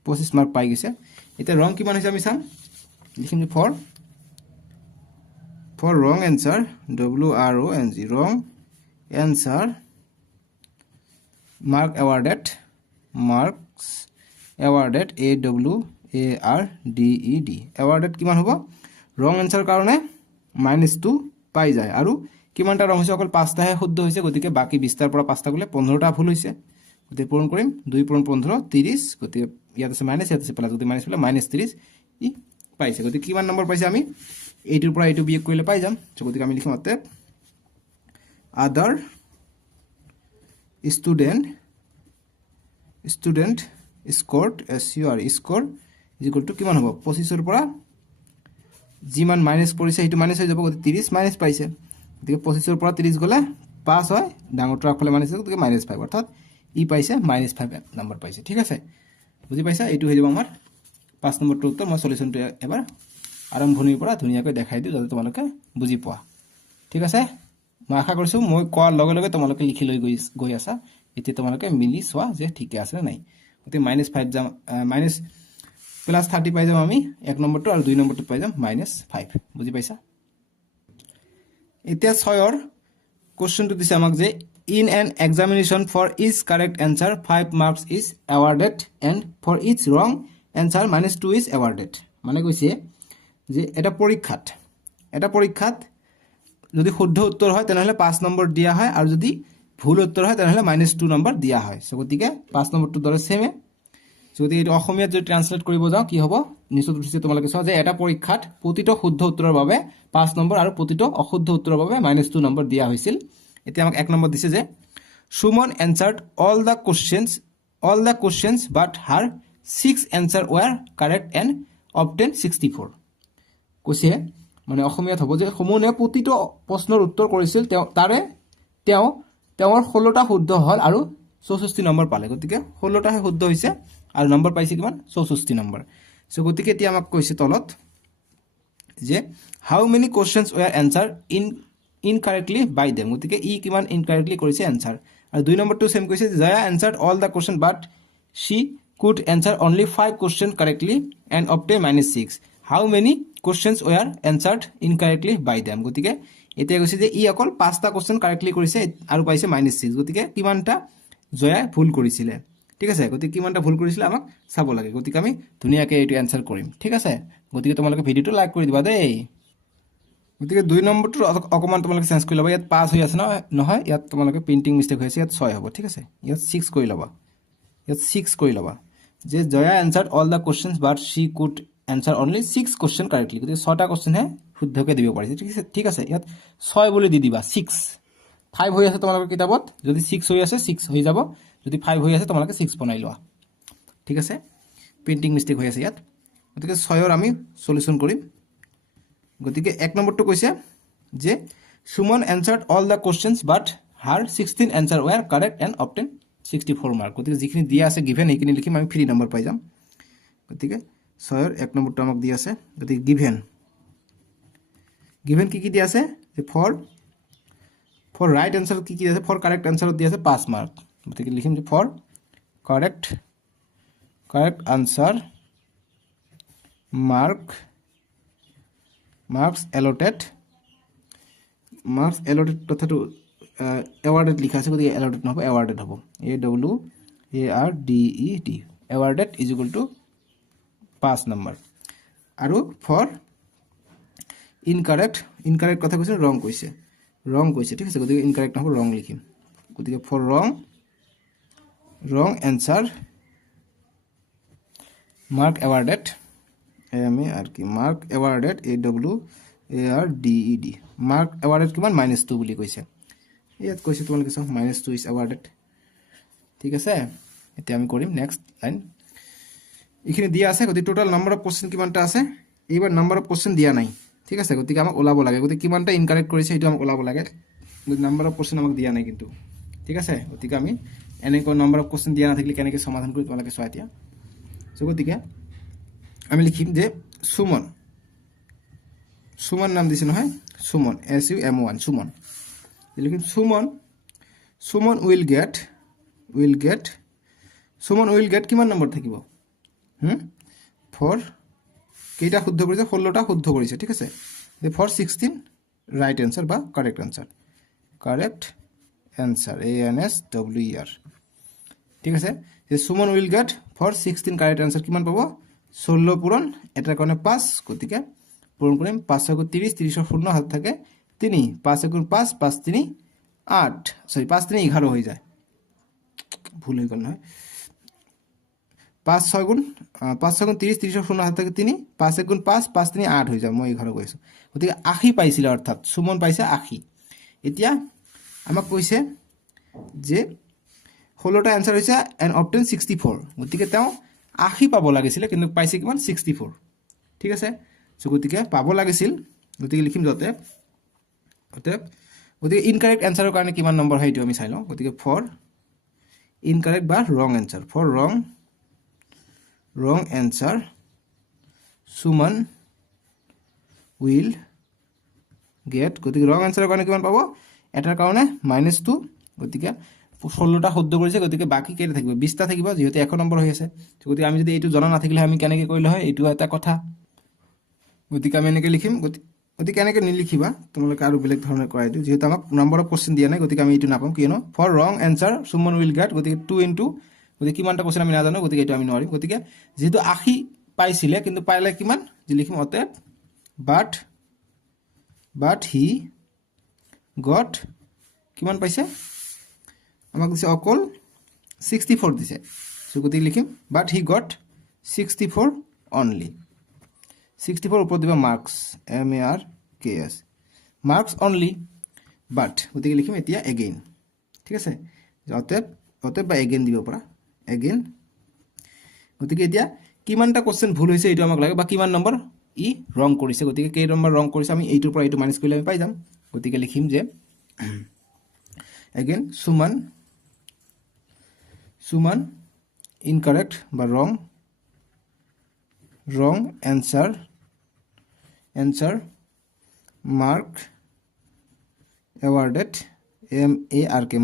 25 মাৰ্ক পাই গৈছে এটা ৰং কিমান হৈছে আমি চাম লিখিম যে for wrong answer wrong answer marks awarded awarded কিমান হ'ব wrong answer কাৰণে -2 পাই যায় আৰু কিমানটা ৰং হৈছে অকল 5টাহে শুদ্ধ হৈছে গতিকে বাকি 20টাৰ পৰা 5টা গলে 15টা ভুল হৈছে গতিকে পূৰণ কৰিম 2 পূৰণ 15 30 গতিকে ইয়াত আছে মাইনাস ইয়াত আছে প্লাস গতিকে মাইনাস পেলে -30 ই পাইছে গতিকে কিমান নম্বৰ পাইছে আমি এইটোৰ পৰা এইটো বিয়োগ কৰিলে পাই যাম গতিকে আমি লিখিম অতে other student scored score is equal to কিমান হ'ব 25ৰ পৰা যিমান মাইনাস কৰিছে সেইটো মাইনাস হৈ যাব গতিকে 30 মাইনাস পাইছে গতিকে 25ৰ পৰা 30 গলে 5 হয় ডাঙৰটো আগফালে মাইনাস আছে গতিকে -5 অৰ্থাৎ ই পাইছে -5 নম্বৰ পাইছে ঠিক আছে বুজি পাইছা এইটো হৈ যাব আমাৰ 5 নম্বৰটো উত্তৰ মই সলিউশনটো এবাৰ আৰম্ভণিৰ পৰা ধুনীয়াকৈ দেখাই দিও যাতে তোমালোকে বুজি পোৱা ঠিক আছে মই আশা কৰিছো মই কোৱাৰ লগে লগে তোমালোকে লিখি লৈ গৈ আছা এতিয়া তোমালোকে মিলি চোৱা যে ঠিকে আছে নাই গতিকে -5 যাম +30 পাই যাম আমি 1 নম্বৰটো আৰু 2 নম্বৰটো পাই যাম -5 বুজি পাইছা এতিয়া 6ৰ কোশ্চেনটো দিছে আমাক যে in an examination for each correct answer 5 marks is awarded and for each wrong answer -2 is awarded মানে কৈছে যে এটা পৰীক্ষাত যদি শুদ্ধ উত্তৰ হয় তেনেহলে 5 নম্বৰ দিয়া হয় আৰু যদি ভুল উত্তৰ হয় তেনেহলে -2 নম্বৰ দিয়া হয় সো গতিকে 5 নম্বৰটো দৰে সেমে যদি এই অসমীয়াত যদি ট্ৰান্সলেট কৰিব যাও কি হ'ব নিশ্চিত উঠিছে তোমালোকে চাও যে এটা পৰীক্ষাত প্ৰতিটো শুদ্ধ উত্তৰৰ বাবে 5 নম্বৰ আৰু প্ৰতিটো অশুদ্ধ উত্তৰৰ বাবে -2 নম্বৰ দিয়া হৈছিল এতিয়া আমাক 1 নম্বৰ দিছে যে Suman answered all the questions but her 6 answer were correct and obtained 64 কৈছে মানে অসমীয়াত হ'ব যে সমুনে প্ৰতিটো প্ৰশ্নৰ উত্তৰ কৰিছিল তেওঁৰ 16টা শুদ্ধ হল আৰু 64 নম্বৰ পালে গতিকে 16টাহে শুদ্ধ হৈছে আৰু নম্বৰ পাইছে কিমান 64 নম্বৰ সো গতিকে এতিয়া আমাক কৈছে তলত যে how many questions were answered incorrectly by them গতিকে ই কিমান ইনকাৰেক্টলি কৰিছে আনসাৰ আৰু 2 নম্বৰটো সেম কৈছে Jaya answered all the question but she could answer only 5 question correctly and obtain -6 how many questions were answered incorrectly by them গতিকে এতিয়া কৈছে যে ই অকল 5টা কোশ্চেন কাৰেক্টলি কৰিছে আৰু পাইছে -6 গতিকে কিমানটা জয়া ভুল কৰিছিল ঠিক আছে গতিকে কিমানটা ভুল কৰিছিল আমাক চাব লাগে গতিকে আমি ধুনীয়াকৈ এইটো আনসাৰ কৰিম ঠিক আছে গতিকে তোমালোকে ভিডিওটো লাইক কৰি দিবা দেই গতিকে 2 নম্বৰটো অকমান তোমালোকে চেঞ্জ কৰি লবা ইয়াত 5 হৈ আছে নহয় ইয়াত তোমালোকে প্ৰিন্টিং মিস্টেক হৈছে ইয়াত 6 হ'ব ঠিক আছে ইয়াত 6 কৰি লবা যে Jaya answered all the questions but she could answer only 6 question correctly গতিকে 6টা কোশ্চেন হে শুদ্ধকৈ দিব পাৰিছে ঠিক আছে ইয়াত 6 বুলি দি দিবা 6 5 হৈ আছে তোমালোকৰ কিতাপত যদি 6 হৈ আছে 6 হৈ যাব যদি 5 হৈ আছে তোমালোকে 6 বনাই লোৱা ঠিক আছে প্ৰিণ্টিং মিষ্টেক হৈ আছে ইয়াত গতিকে 6ৰ আমি সলিউশন কৰিম গতিকে 1 নম্বৰটো কৈছে যে Suman answered all the questions but her 16 answer were correct and obtained 64 mark গতিকে যিখিনি দিয়া আছে গিভেন এইখিনি লিখিম আমি ফ্ৰী নম্বৰ পাই যাম গতিকে 6ৰ 1 নম্বৰটো আমাক দিয়া আছে গতিকে গিভেন কি দিয়া আছে যে for right answer কি দিয়া আছে for correct answer দিয়া আছে 5 মার্ক গতিকে লিখিম যে for correct answer marks allotted কথাটো awarded লিখা আছে গতিকে allotted নহব awarded হ'ব awarded awarded is equal to 5 number আৰু for incorrect কথা কৈছে wrong কৈছে ঠিক আছে গতিকে incorrect নহব wrong লিখিম গতিকে for wrong answer mark awarded mark awarded awarded mark awarded কিমান -2 বুলি কৈছে ইয়াত কৈছে তোমালোকে চাও -2 is awarded ঠিক আছে এতিয়া আমি কৰিম নেক্সট লাইন এখানে দিয়া আছে গতি টোটাল নাম্বাৰ অফ কোশ্চেন কিমানটা আছে এইবাৰ নাম্বার অফ কোশ্চেন দিয়া নাই ঠিক আছে গতিকে আমাক ওলাব লাগে গতি কিমানটা ইনকারেক্ট কৰিছে এটো আমাক ওলাব লাগে গতি নাম্বার অফ কোশ্চেন আমাক দিয়া নাই কিন্তু ঠিক আছে গতিকে আমি এনেক নাম্বার অফ কোশ্চেন দিয়া নাথাকিলে কেনেকৈ সমাধান কৰি তোমালোকে চোৱা এতিয়া সো গতিকে আমি লিখিম যে সুমন নাম দিছে নহয় সুমন SUMON সুমন লিখিম সুমন will get কিমান নম্বৰ থাকিব for কেইটা শুদ্ধ কৰিছে 16টা শুদ্ধ কৰিছে ঠিক আছে the for 16 right answer বা correct answer ANSWER ঠিক আছে যে Suman will get for 16 correct answer কিমান পাব 16 পূৰণ এটাৰ কাৰণে 5 গতিকে পূৰণ কৰিম 5 * 30 30 ৰ শূন্য হাত থাকে 3 5 * 5 5 3 8 সরি 5 3 11 হৈ যায় ভুল হৈ গল নহয় 5 6 গুণ 30 30 ৰ শূন্য হাত থাকে 3 5 1 গুণ 5 5 3 8 হৈ যায় মই 11 কৈছো গতিকে 80 পাইছিল অৰ্থাৎ সুমন পাইছে 80 এতিয়া আমাক কৈছে যে 16টা आंसर হৈছে and obtain 64 গতিকে তেওঁ 80 পাব লাগিছিল কিন্তু পাইছে কিমান 64 ঠিক আছে সো গতিকে পাব লাগিছিল গতিকে লিখিম যতে গতিকে ইনকারেক্ট आंसरৰ কাৰণে কিমান নম্বৰ হয় এটো আমি চাই লওঁ গতিকে for incorrect বা wrong answer for wrong answer Suman will get গতিকে wrong answerৰ কাৰণে কিমান পাব এটাৰ কাৰণে -2 গতিকে 16টা শুদ্ধ কৰিছে গতিকে বাকি কেইটা থাকিব 20টা থাকিব যেহেতু 1 নম্বৰ হৈ আছে গতিকে আমি যদি এইটো জনা নাথাকিলে আমি কেনেকৈ কৰিলে হয় এইটো এটা কথা গতিকে আমি এনেকৈ লিখিম গতিকে এনেকৈ নিলিখিবা তোমালোকে আৰু বেলেগ ধৰণে কৰাই দিও যেহেতু আমাক নম্বৰ অফ কোশ্চেন দিয়া নাই গতিকে আমি এইটো নাপাম কিয়নো for wrong answer Suman will get গতিকে 2 into গতিকে কিমানটা কোশ্চেন আমি নাজানো গতিকে এইটো আমি নোৱাৰিম গতিকে যেহেতু 80 পাইছিলে কিন্তু পাইলে কিমান যে লিখিম অতে but he got কিমান পাইছে আমাক দিছে অকল 64 দিছে সো গতিকে লিখিম but he got 64 only 64 উপর দিবা marks MARKS marks only but গতিকে লিখিম এতিয়া again ঠিক আছে অতে বা again দিব পৰা again গতিকে এতিয়া কিমানটা কোশ্চেন ভুল হৈছে এটো আমাক লাগে বা কিমান নম্বৰ ই ৰং কৰিছে গতিকে কেই নম্বৰ ৰং কৰিছে আমি এইটোৰ পৰা এইটো মাইনাস কৰিলে আমি পাই যাম গতিকে লিখিম যে again সুমন incorrect বা wrong answer mark awarded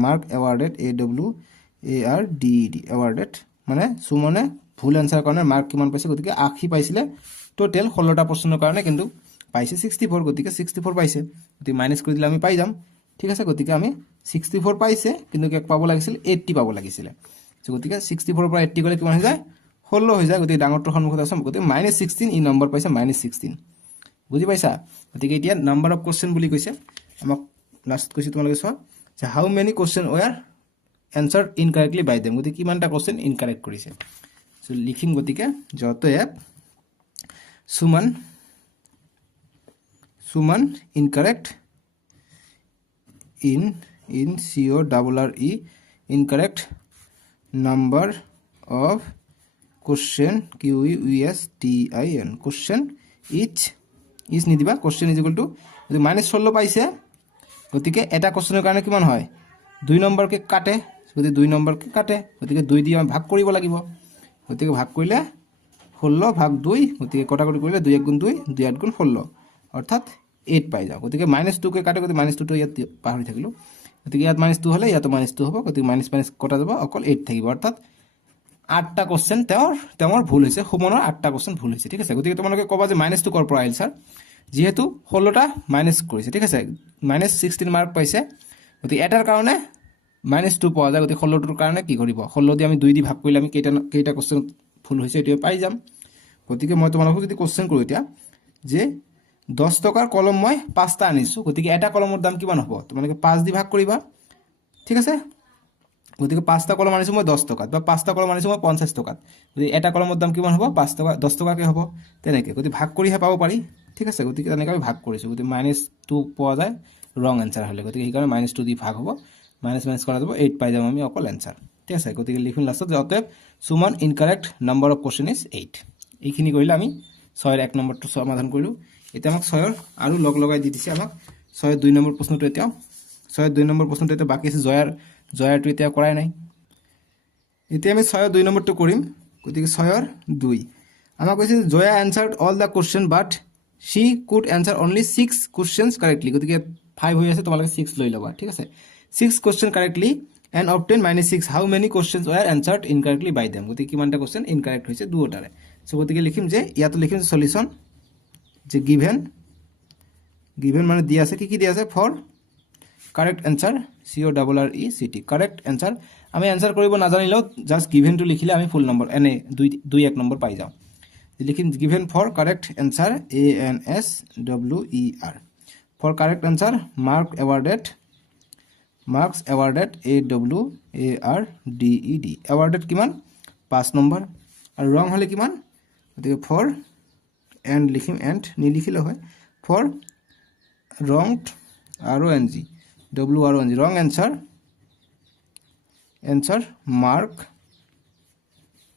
mark awarded awarded মানে সুমনে ভুল आंसर কাৰণে মাৰ্ক কিমান পাইছে গতিকে 80 পাইছিলে টোটাল 16টা প্ৰশ্নৰ কাৰণে কিন্তু পাইছে 64 গতিকে 64 পাইছে গতিকে মাইনাস কৰি দিলে আমি পাই যাম ঠিক আছে গতিকে আমি 64 পাইছে কিন্তু কি পাব লাগিছিল 80 পাব লাগিছিল সো গতিকে 64 পৰা 80 গলে কিমান হৈ যায় 16 হৈ যায় গতিকে ডাঙৰটো সন্মুখত আছে গতিকে -16 ই নম্বৰ পাইছে -16 বুজি পাইছা গতিকে এতিয়া নাম্বাৰ অফ কোশ্চেন বুলি কৈছে আমাক লাস্ট কৈছে তোমালোকে চোৱা যে how many question were answered incorrectly by them গতিকে কিমানটা কোশ্চেন ইনকাৰেক্ট কৰিছে সো লিখিম গতিকে যতএব Suman incorrect in CORRE incorrect number of question QUESTIN question each নিদিবা কোশ্চেন ইজ ইকুৱেল টু যদি -16 পাইছে গতিকে এটা কোশ্চেনৰ কাৰণে কিমান হয় 2 নম্বৰকে কাটে যদি 2 নম্বৰকে কাটে গতিকে 2 দি আমি ভাগ কৰিব লাগিব গতিকে ভাগ কৰিলে 16 ভাগ 2 গতিকে কটাকটি কৰিলে 2 1 গুণ 2 2 8 গুণ 16 অৰ্থাৎ 8 পাই যাও গতিকে -2 কে কাটে গতিকে -2 তো ইয়াত পাহৰি থাকিলো গতিকে ইয়াত -2 হলে ইয়াত -2 হ'ব গতিকে মাইনাস কটা যাব অকল 8 থাকিব অৰ্থাৎ 8টা কোশ্চেন তেওঁৰ ভুল হৈছে সুমনৰ 8টা কোশ্চেন ভুল হৈছে ঠিক আছে গতিকে তোমালোকে ক'বা যে -2 কৰ পৰা আহিল স্যাৰ যেহেতু 16টা মাইনাস কৰিছে ঠিক আছে -16 মাৰ্ক পাইছে গতিকে এটাৰ কাৰণে -2 পোৱা যায় গতিকে 16টোৰ কাৰণে কি কৰিব 16 দি আমি 2 দি ভাগ কৰিলে আমি কেইটা কোশ্চেন ভুল হৈছে এটো পাই যাম গতিকে মই তোমালোকক যদি কোশ্চেন কৰো এতিয়া যে 10 টকাৰ কলম মই 5টা আনিছো গতিকে এটা কলমৰ দাম কিমান হ'ব তোমালোকে 5 দি ভাগ কৰিবা ঠিক আছে গতিকে 5টা কলম আনিছো মই 10 টকাত বা 5টা কলম আনিছো মই 50 টকাত যদি এটা কলমৰ দাম কিমান হ'ব 5 টকা 10 টকাকে হ'ব তেনেকৈ গতিকে ভাগ কৰিহে পাব পাৰি ঠিক আছে গতিকে তেনেকৈ আমি ভাগ কৰিছো গতিকে -2 পোৱা যায় ৰং আনসাৰ হলে গতিকে এই কাৰণে -2 দি ভাগ হ'ব মাইনাস কৰা যাব 8 পাই যাম আমি অকল আনসাৰ ঠিক আছে গতিকে লিখিম লাষ্টত যে অতএব Suman incorrect number of question is 8 এইখিনি কৰিলে আমি 6 এৰ 1 নম্বৰটো সমাধান কৰিলো এতিয়া আমাক 6 আৰু লগ লগাই দি দিছে আমাক 6 2 নম্বৰ প্ৰশ্নটো এতিয়া 6 2 নম্বৰ প্ৰশ্নটো এতিয়া বাকি আছে জয়াৰটো এতিয়া কৰাই নাই এতিয়া আমি 6 2 নম্বৰটো কৰিম গতিকে 6 2 আমাক কৈছে Jaya answered all the question but she could answer only 6 questions correctly গতিকে 5 হৈ আছে তোমালোকে 6 লৈ লবা ঠিক আছে 6 question correctly and obtain -6 how many questions were answered incorrectly by them গতিকে কিমানটা কোশ্চেন ইনকারেক্ট হৈছে দুটাৰে সো গতিকে লিখিম যে ইয়াত লিখিম সলিউশন যে given মানে দিয়া আছে কি দিয়া আছে for correct answer CORRECT correct answer আমি answer কৰিব নাজানিলেও জাস্ট given টো লিখিলে আমি ফুল নম্বৰ এনে 2 1 নম্বৰ পাই যাও লিখিম given for correct answer ANSWER for correct answer marks awarded AWARDED awarded কিমান 5 নম্বৰ আৰু ৰং হলে কিমান গতিকে for and লিখিম and নিলিখিলে হয় for wronged RONG WRONG wrong answer mark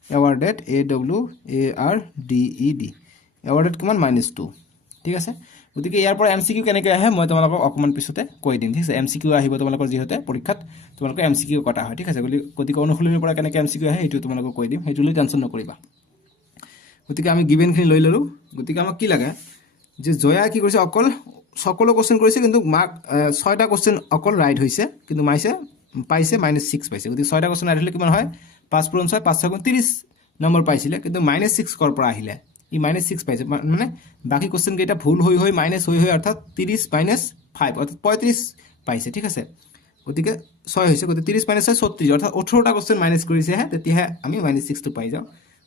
awarded AWARDED awarded কিমান -2 ঠিক আছে গতিকে ইয়াৰ পৰা MCQ কেনেকৈ আহে মই তোমালোকক অকমান পিছতে কৈ দিম ঠিক আছে MCQ আহিব তোমালোকৰ যিহতে পৰীক্ষাত তোমালোকৰ MCQ কটা হয় ঠিক আছে গতিকে অনুশীলনৰ পৰা কেনেকৈ MCQ আহে হেতু তোমালোকক কৈ দিম হেতু লৈ টেনচন নকৰিবা গতিকে আমি গিভেন খিনি লৈ ললো গতিকে আমাক কি লাগে যে জয়া কি কৰিছে অকল সকলো কোশ্চেন কৰিছে কিন্তু মাৰ্ক 6টা কোশ্চেন অকল ৰাইট হৈছে কিন্তু পাইছে -6 পাইছে গতিকে 6টা কোশ্চেন ৰাইট হলে কিমান হয় 5 × 6 5 × 30 নম্বৰ পাইছিলে কিন্তু -6 কৰ পৰা আহিলে ই -6 পাইছে মানে বাকি কোশ্চেন কেইটা ভুল হৈ মাইনাস হৈ অৰ্থাৎ 30 - 5 অৰ্থাৎ 35 পাইছে ঠিক আছে গতিকে 6 হৈছে গতিকে 30 - 6 36 অৰ্থাৎ 18টা কোশ্চেন মাইনাস কৰিছে হে তেতিয়াহে আমি -6 টো পাই যাও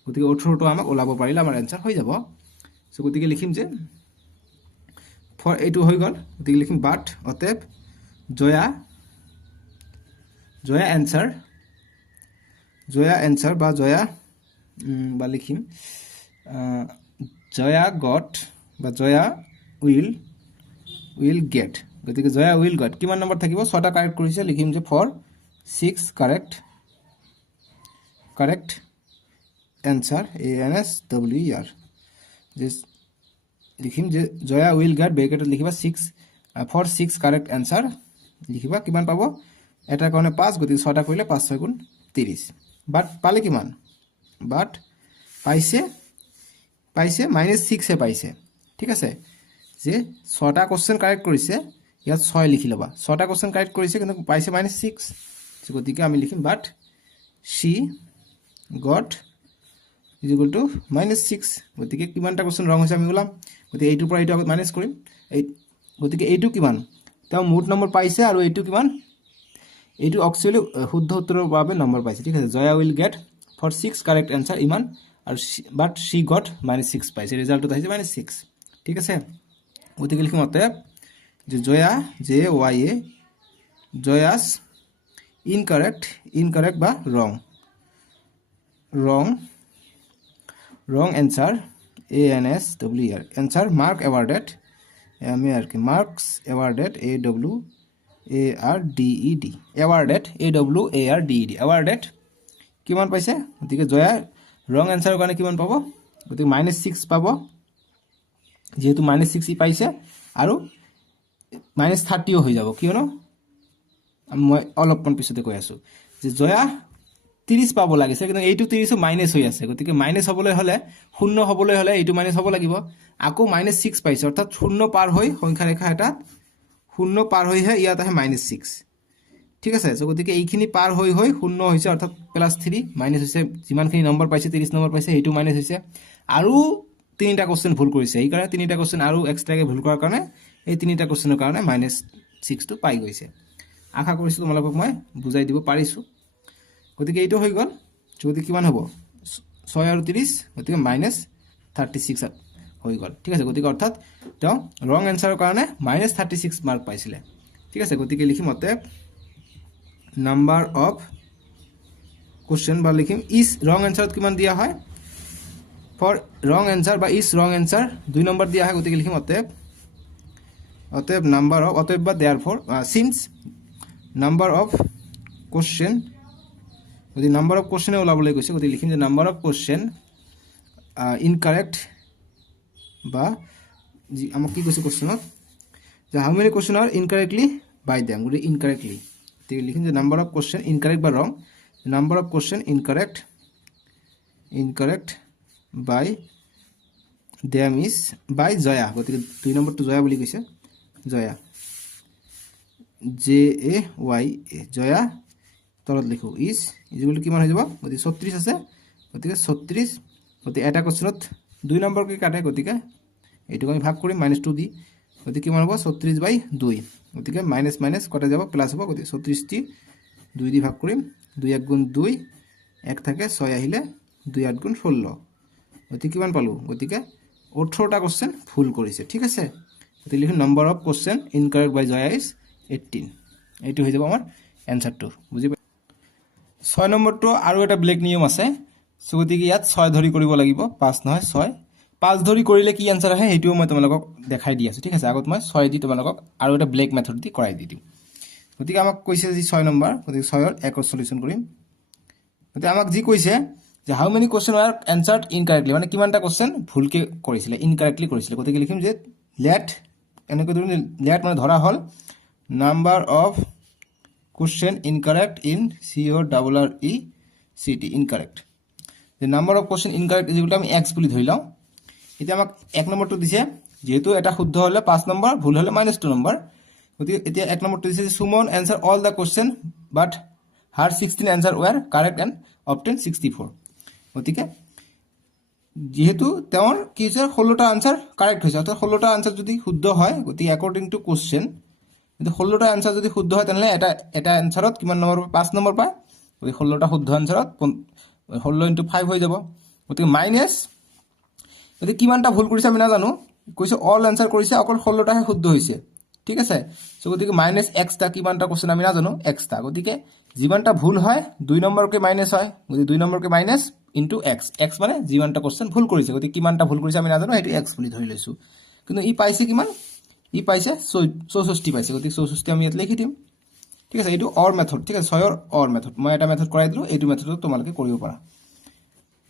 গতিকে 18টো আমাক ওলাব পাৰিলে আমাৰ आंसर হৈ যাব সো গতিকে লিখিম যে ফৰ এইটো হৈ গল গতিকে লিখিম বাট অতএব জয়া answer বা জয়া বা লিখিম জয়া got বা জয়া will get গতিকে জয়া will got কিমান নম্বৰ থাকিব 6টা কাৰেক্ট কৰিছে লিখিম যে for 6 correct answer ANSWER this লিখিম যে জয়া will get ব্ৰেকেটত লিখিবা 6 for 6 correct answer লিখিবা কিমান পাব এটা কাৰণে 5 গতিকে 6টা কৰিলে 5 6 গুণ 30 বাট পালে কিমান বাট পাইছে -6 হে পাইছে ঠিক আছে যে 6টা কোশ্চেন কাৰেক্ট কৰিছে ইয়াত 6 লিখি লবা 6টা কোশ্চেন কাৰেক্ট কৰিছে কিন্তু পাইছে -6 গতিকে আমি লিখিম বাট she got is equal to -6 গতিকে কিমানটা কোশ্চেন ৰং হৈছে আমি ওলাম গতিকে এইটোৰ পৰা এইটো আগত মাইনাস কৰিম গতিকে এইটো কিমান তাও মুঠ নম্বৰ পাইছে আৰু এইটো কিমান এইটো একচুয়ালি শুদ্ধ উত্তৰৰ বাবে নম্বৰ পাইছে ঠিক আছে Jaya will get for 6 correct answer ইমান আৰু বাট she got -6 পাইছে ৰিজাল্টটো আহিছে -6 ঠিক আছে গতিকে লিখিম অতএব যে জয়া জয়াস incorrect বা wrong answer ANSWER answer mark awarded marks awarded awarded awarded কিমান পাইছে গতিকে জয়া ৰং এনচাৰৰ কাৰণে কিমান পাব গতিকে -6 পাব যেহেতু -6 ই পাইছে আৰু -30ও হৈ যাব কিয়নো মই অলপমান পিছতে কৈ আছোঁ যে জয়া 30 পাব লাগিছে কিন্তু এইটো 30 মাইনাছ হৈ আছে গতিকে মাইনাছ হ'বলৈ হ'লে 0 হ'বলৈ হ'লে এইটো মাইনাছ হ'ব লাগিব আকৌ -6 পাইছে অৰ্থাৎ 0 পাৰ হৈ সংখ্যা ৰেখা এটাত 0 পাৰ হৈহে ইয়াত আহে -6 ঠিক আছে সো গতিকে এইখিনি পাৰ হৈ 0 হৈছে অৰ্থাৎ +3 মাইনাছ হৈছে যিমানখিনি নম্বৰ পাইছে 30 নম্বৰ পাইছে এইটো মাইনাছ হৈছে আৰু তিনিটা কোশ্চেন ভুল কৰিছে এই কাৰণে তিনিটা কোশ্চেন আৰু এক্সট্ৰাকে ভুল কৰাৰ কাৰণে এই তিনিটা কোশ্চেনৰ কাৰণে -6 টো পাই গৈছে আশা কৰিছোঁ তোমালোকক মই বুজাই দিব পাৰিছোঁ গতিকে এইটো হৈ গ'ল গতিকে কিমান হ'ব 6 আৰু 30 গতিকে -36 হৈ গ'ল ঠিক আছে গতিকে অৰ্থাৎ তেওঁ ৰং এনচাৰৰ কাৰণে -36 মাৰ্ক পাইছিলে ঠিক আছে গতিকে লিখিম অতএব নাম্বাৰ অফ কোশ্চেন বা লিখিম ইজ ৰং এনচাৰত কিমান দিয়া হয় ফৰ ৰং এনচাৰ বা ইজ ৰং এনচাৰ 2 নম্বৰ দিয়া হয় গতিকে লিখিম অতএব নাম্বাৰ অফ অতএব বা therefore since number of question যদি নাম্বাৰ অফ কোশ্চেনে ওলাবলৈ গৈছে গতিকে লিখিম যে নাম্বাৰ অফ কোশ্চেন ইনকাৰেক্ট বা যি আমাক কি কৈছে কোশ্চেনত যে how many question R ইনকাৰেক্টলি by them গতিকে ইনকাৰেক্টলি গতিকে লিখিম যে নাম্বাৰ অফ কোশ্চেন ইনকাৰেক্ট বা wrong number of question incorrect by them is by Jaya গতিকে 2 নম্বৰটো জয়া বুলি কৈছে জয়া JAY জয়া তলত লিখো ইজ ইকুয়াল টু কিমান হৈ যাব গতিকে 36 আছে গতিকে 36 গতিকে এটা কোশ্চেনত 2 নম্বৰকে কাটে গতিকে এইটোক আমি ভাগ কৰিম -2 দি গতিকে কিমান হ'ব 36/2 গতিকে মাইনাস মাইনাস কটা যাব প্লাস হ'ব গতিকে 36 টি 2 দি ভাগ কৰিম 2 1 গুণ 2 1 থাকে 6 আহিলে 2 8 গুণ 16 গতিকে কিমান পালো গতিকে 18টা কোশ্চেন ভুল কৰিছে ঠিক আছে গতিকে লিখো number of question incorrect by Jaya is 18 এইটো হৈ যাব আমাৰ এনসাৰটো বুজি পাই 6 নম্বৰটো আৰু এটা ব্লেক নিয়ম আছে সো গতিকে ইয়াত 6 ধৰি কৰিব লাগিব 5 নহয় 6 5 ধৰি কৰিলে কি আনসাৰ আহে হেইটো মই তোমালোকক দেখাই দি আছো ঠিক আছে আগত মই 6 দি তোমালোকক আৰু এটা ব্লেক মেথড দি কৰাই দি দিম গতিকে আমাক কৈছে যে 6 নম্বৰ গতিকে 6 ৰ এক সলিউশন কৰিম গতিকে আমাক যি কৈছে যে হাউ মেনি কোশ্চেন আৰ আনসাৰড ইনকাৰেক্টলি মানে কিমানটা কোশ্চেন ভুলকে কৰিছিল ইনকাৰেক্টলি কৰিছিল গতিকে লিখিম যে লেট এনেকৈ ধৰি লেট মানে ধৰা হল number of question incorrect in CORRECT incorrect the number of question incorrect is equal to আমি x বুলি ধৰি লওঁ এতিয়া আমাক এক নম্বৰটো দিছে যেহেতু এটা শুদ্ধ হলে 5 নম্বৰ ভুল হলে -2 নম্বৰ গতিকে এতিয়া এক নম্বৰটো দিছে Suman answer all the question but her 16 answer were correct and obtained 64 গতিকে যেহেতু তেওঁৰ কি হৈছে 16টা আনসার কারেক্ট হৈছে অর্থাৎ 16টা আনসার যদি শুদ্ধ হয় গতিকে অ্যাকর্ডিং টু কোশ্চেন যদি 16টা আনসার যদি শুদ্ধ হয় তাহলে এটা আনসারত কিমান নম্বৰ 5 নম্বৰ পায় গতিকে 16টা শুদ্ধ আনসাৰত 16 * 5 হৈ যাব গতিকে মাইনাস গতিকে কিমানটা ভুল কৰিছে আমি নাজানো কৈছে অল আনসাৰ কৰিছে অকল 16টাহে শুদ্ধ হৈছে ঠিক আছে সো গতিকে -x টা কিমানটা কোশ্চেন আমি নাজানো x টা গতিকে যিমানটা ভুল হয় 2 নম্বৰকে মাইনাস হয় গতিকে 2 নম্বৰকে মাইনাস * x x মানে যিমানটা কোশ্চেন ভুল কৰিছে গতিকে কিমানটা ভুল কৰিছে আমি নাজানো এটো x বুলি ধৰি লৈছো কিন্তু ই পাইছে কিমান ই পাইছে 64 পাইছে গতিকে 64 আমি ইয়াত লিখি দিম ঠিক আছে এইটো অর মেথড ঠিক আছে 6 ৰ অৰ মেথড মই এটা মেথড কৰাই দিলো এইটো মেথডত তোমালোকে কৰিব পাৰা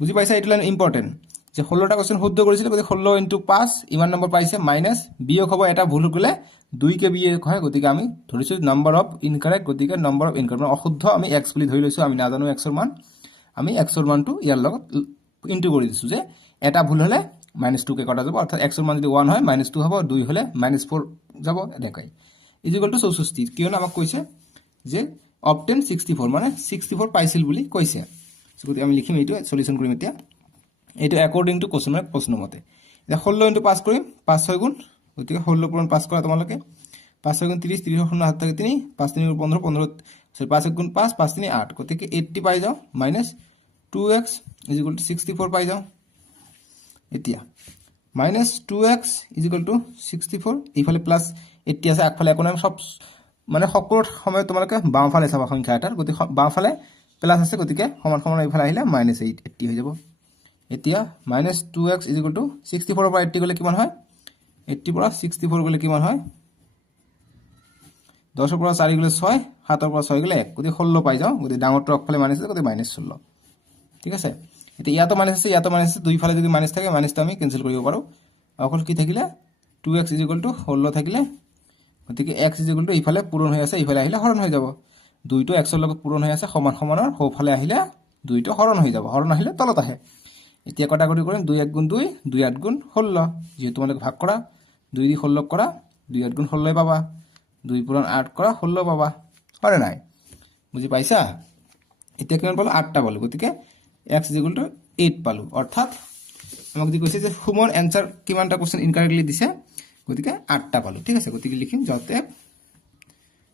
বুজি পাইছা এইটো লাইন ইম্পৰ্টেন্ট যে 16টা কোশ্চেন শুদ্ধ কৰিছিল গতিকে 16 * 5 ইমান নম্বৰ পাইছে মাইনাস বিয়োগ হ'ব এটা ভুল কৰিলে 2 কে বিয়োগ হয় গতিকে আমি ধৰিছো নাম্বাৰ অফ ইনকাৰেক্ট গতিকে নাম্বাৰ অফ ইনকাৰেক্ট মানে অশুদ্ধ আমি x বুলি ধৰি লৈছো আমি নাজানো x ৰ মান আমি x ৰ মানটো ইয়াৰ লগত ইনটু কৰি দিছো যে এটা ভুল হলে -2 কে কটা যাব অৰ্থাৎ x ৰ মান যদি 1 হয় -2 হ'ব 2 হলে -4 যাব এনেকৈ ইকুয়াল টু 64 কিয়নো আমাক কৈছে যে obtain 64 মানে 64 পাইছিল বুলি কৈছে গতিকে আমি লিখিম এইটো সলিউশন কৰিম এতিয়া এইটো অ্যাকৰ্ডিং টু কোশ্চেনৰ প্ৰশ্ন মতে এতিয়া 16 * 5 কৰিম 5 6 গুণ গতিকে 16 পূৰণ 5 কৰা তোমালোকে 5 6 গুণ 30 30 শূন্য হাত থাকে 3 5 3 গুণ 15 15 সরি 5 1 গুণ 5 5 3 8 গতিকে 80 পাই যাও মাইনাস 2x = 64 পাই যাও এতিয়া মাইনাস 2x = 64 ইফালে প্লাস 80 আছে আগফালে একো নাই সব মানে সকলো সময় তোমালোকে বামফালে চাবা সংখ্যা এটাৰ গতিকে বামফালে প্লাস আছে গতিকে সমান সমান ইফালে আহিলে -80 হৈ যাব এতিয়া -2x = 64 ৰ পৰা 80 গলে কিমান হয় 80 পৰা 64 গলে কিমান হয় 10 ৰ পৰা 4 গলে 6 7 ৰ পৰা 6 গলে 1 গতিকে 16 পাই যাও গতিকে ডাঙৰটো আগফালে মাইনাস আছে গতিকে -16 ঠিক আছে এতিয়া ইয়াতো মাইনাছ আছে ইয়াতো মাইনাছ আছে, দুইফালে যদি মাইনাছ থাকে মাইনাছটো আমি কেঞ্চেল কৰিব পাৰোঁ। অকল কি থাকিলে 2x = 16 থাকিলে, গতিকে x = ইফালে পূৰণ হৈ আছে, ইফালে আহিলে হৰণ হৈ যাব। 2টো x ৰ লগত পূৰণ হৈ আছে, সমান সমানৰ সোঁফালে আহিলে 2টো হৰণ হৈ যাব, হৰণ আহিলে তলত আহে। এতিয়া কটাকটি কৰিম, 2 × 1 = 2, 2 × 8 = 16, যিহেতু তোমালোকে ভাগ কৰা, 2 দি 16 কৰা, 2 × 8 = 16 পাবা, 2 পূৰণ 8 কৰা 16 পাবা, হয়নে নাই? বুজি পাইছা? এতিয়া কিমান পালোঁ? 8টা পালোঁ, গতিকে x = 8 পালোঁ। অৰ্থাৎ আমাক যি কৈছে যে সুমন এনচাৰ কিমানটা কুৱেশ্যন ইনকাৰেক্টলি দিছে, গতিকে 8টা পালোঁ। ঠিক আছে, গতিকে লিখিম যাতে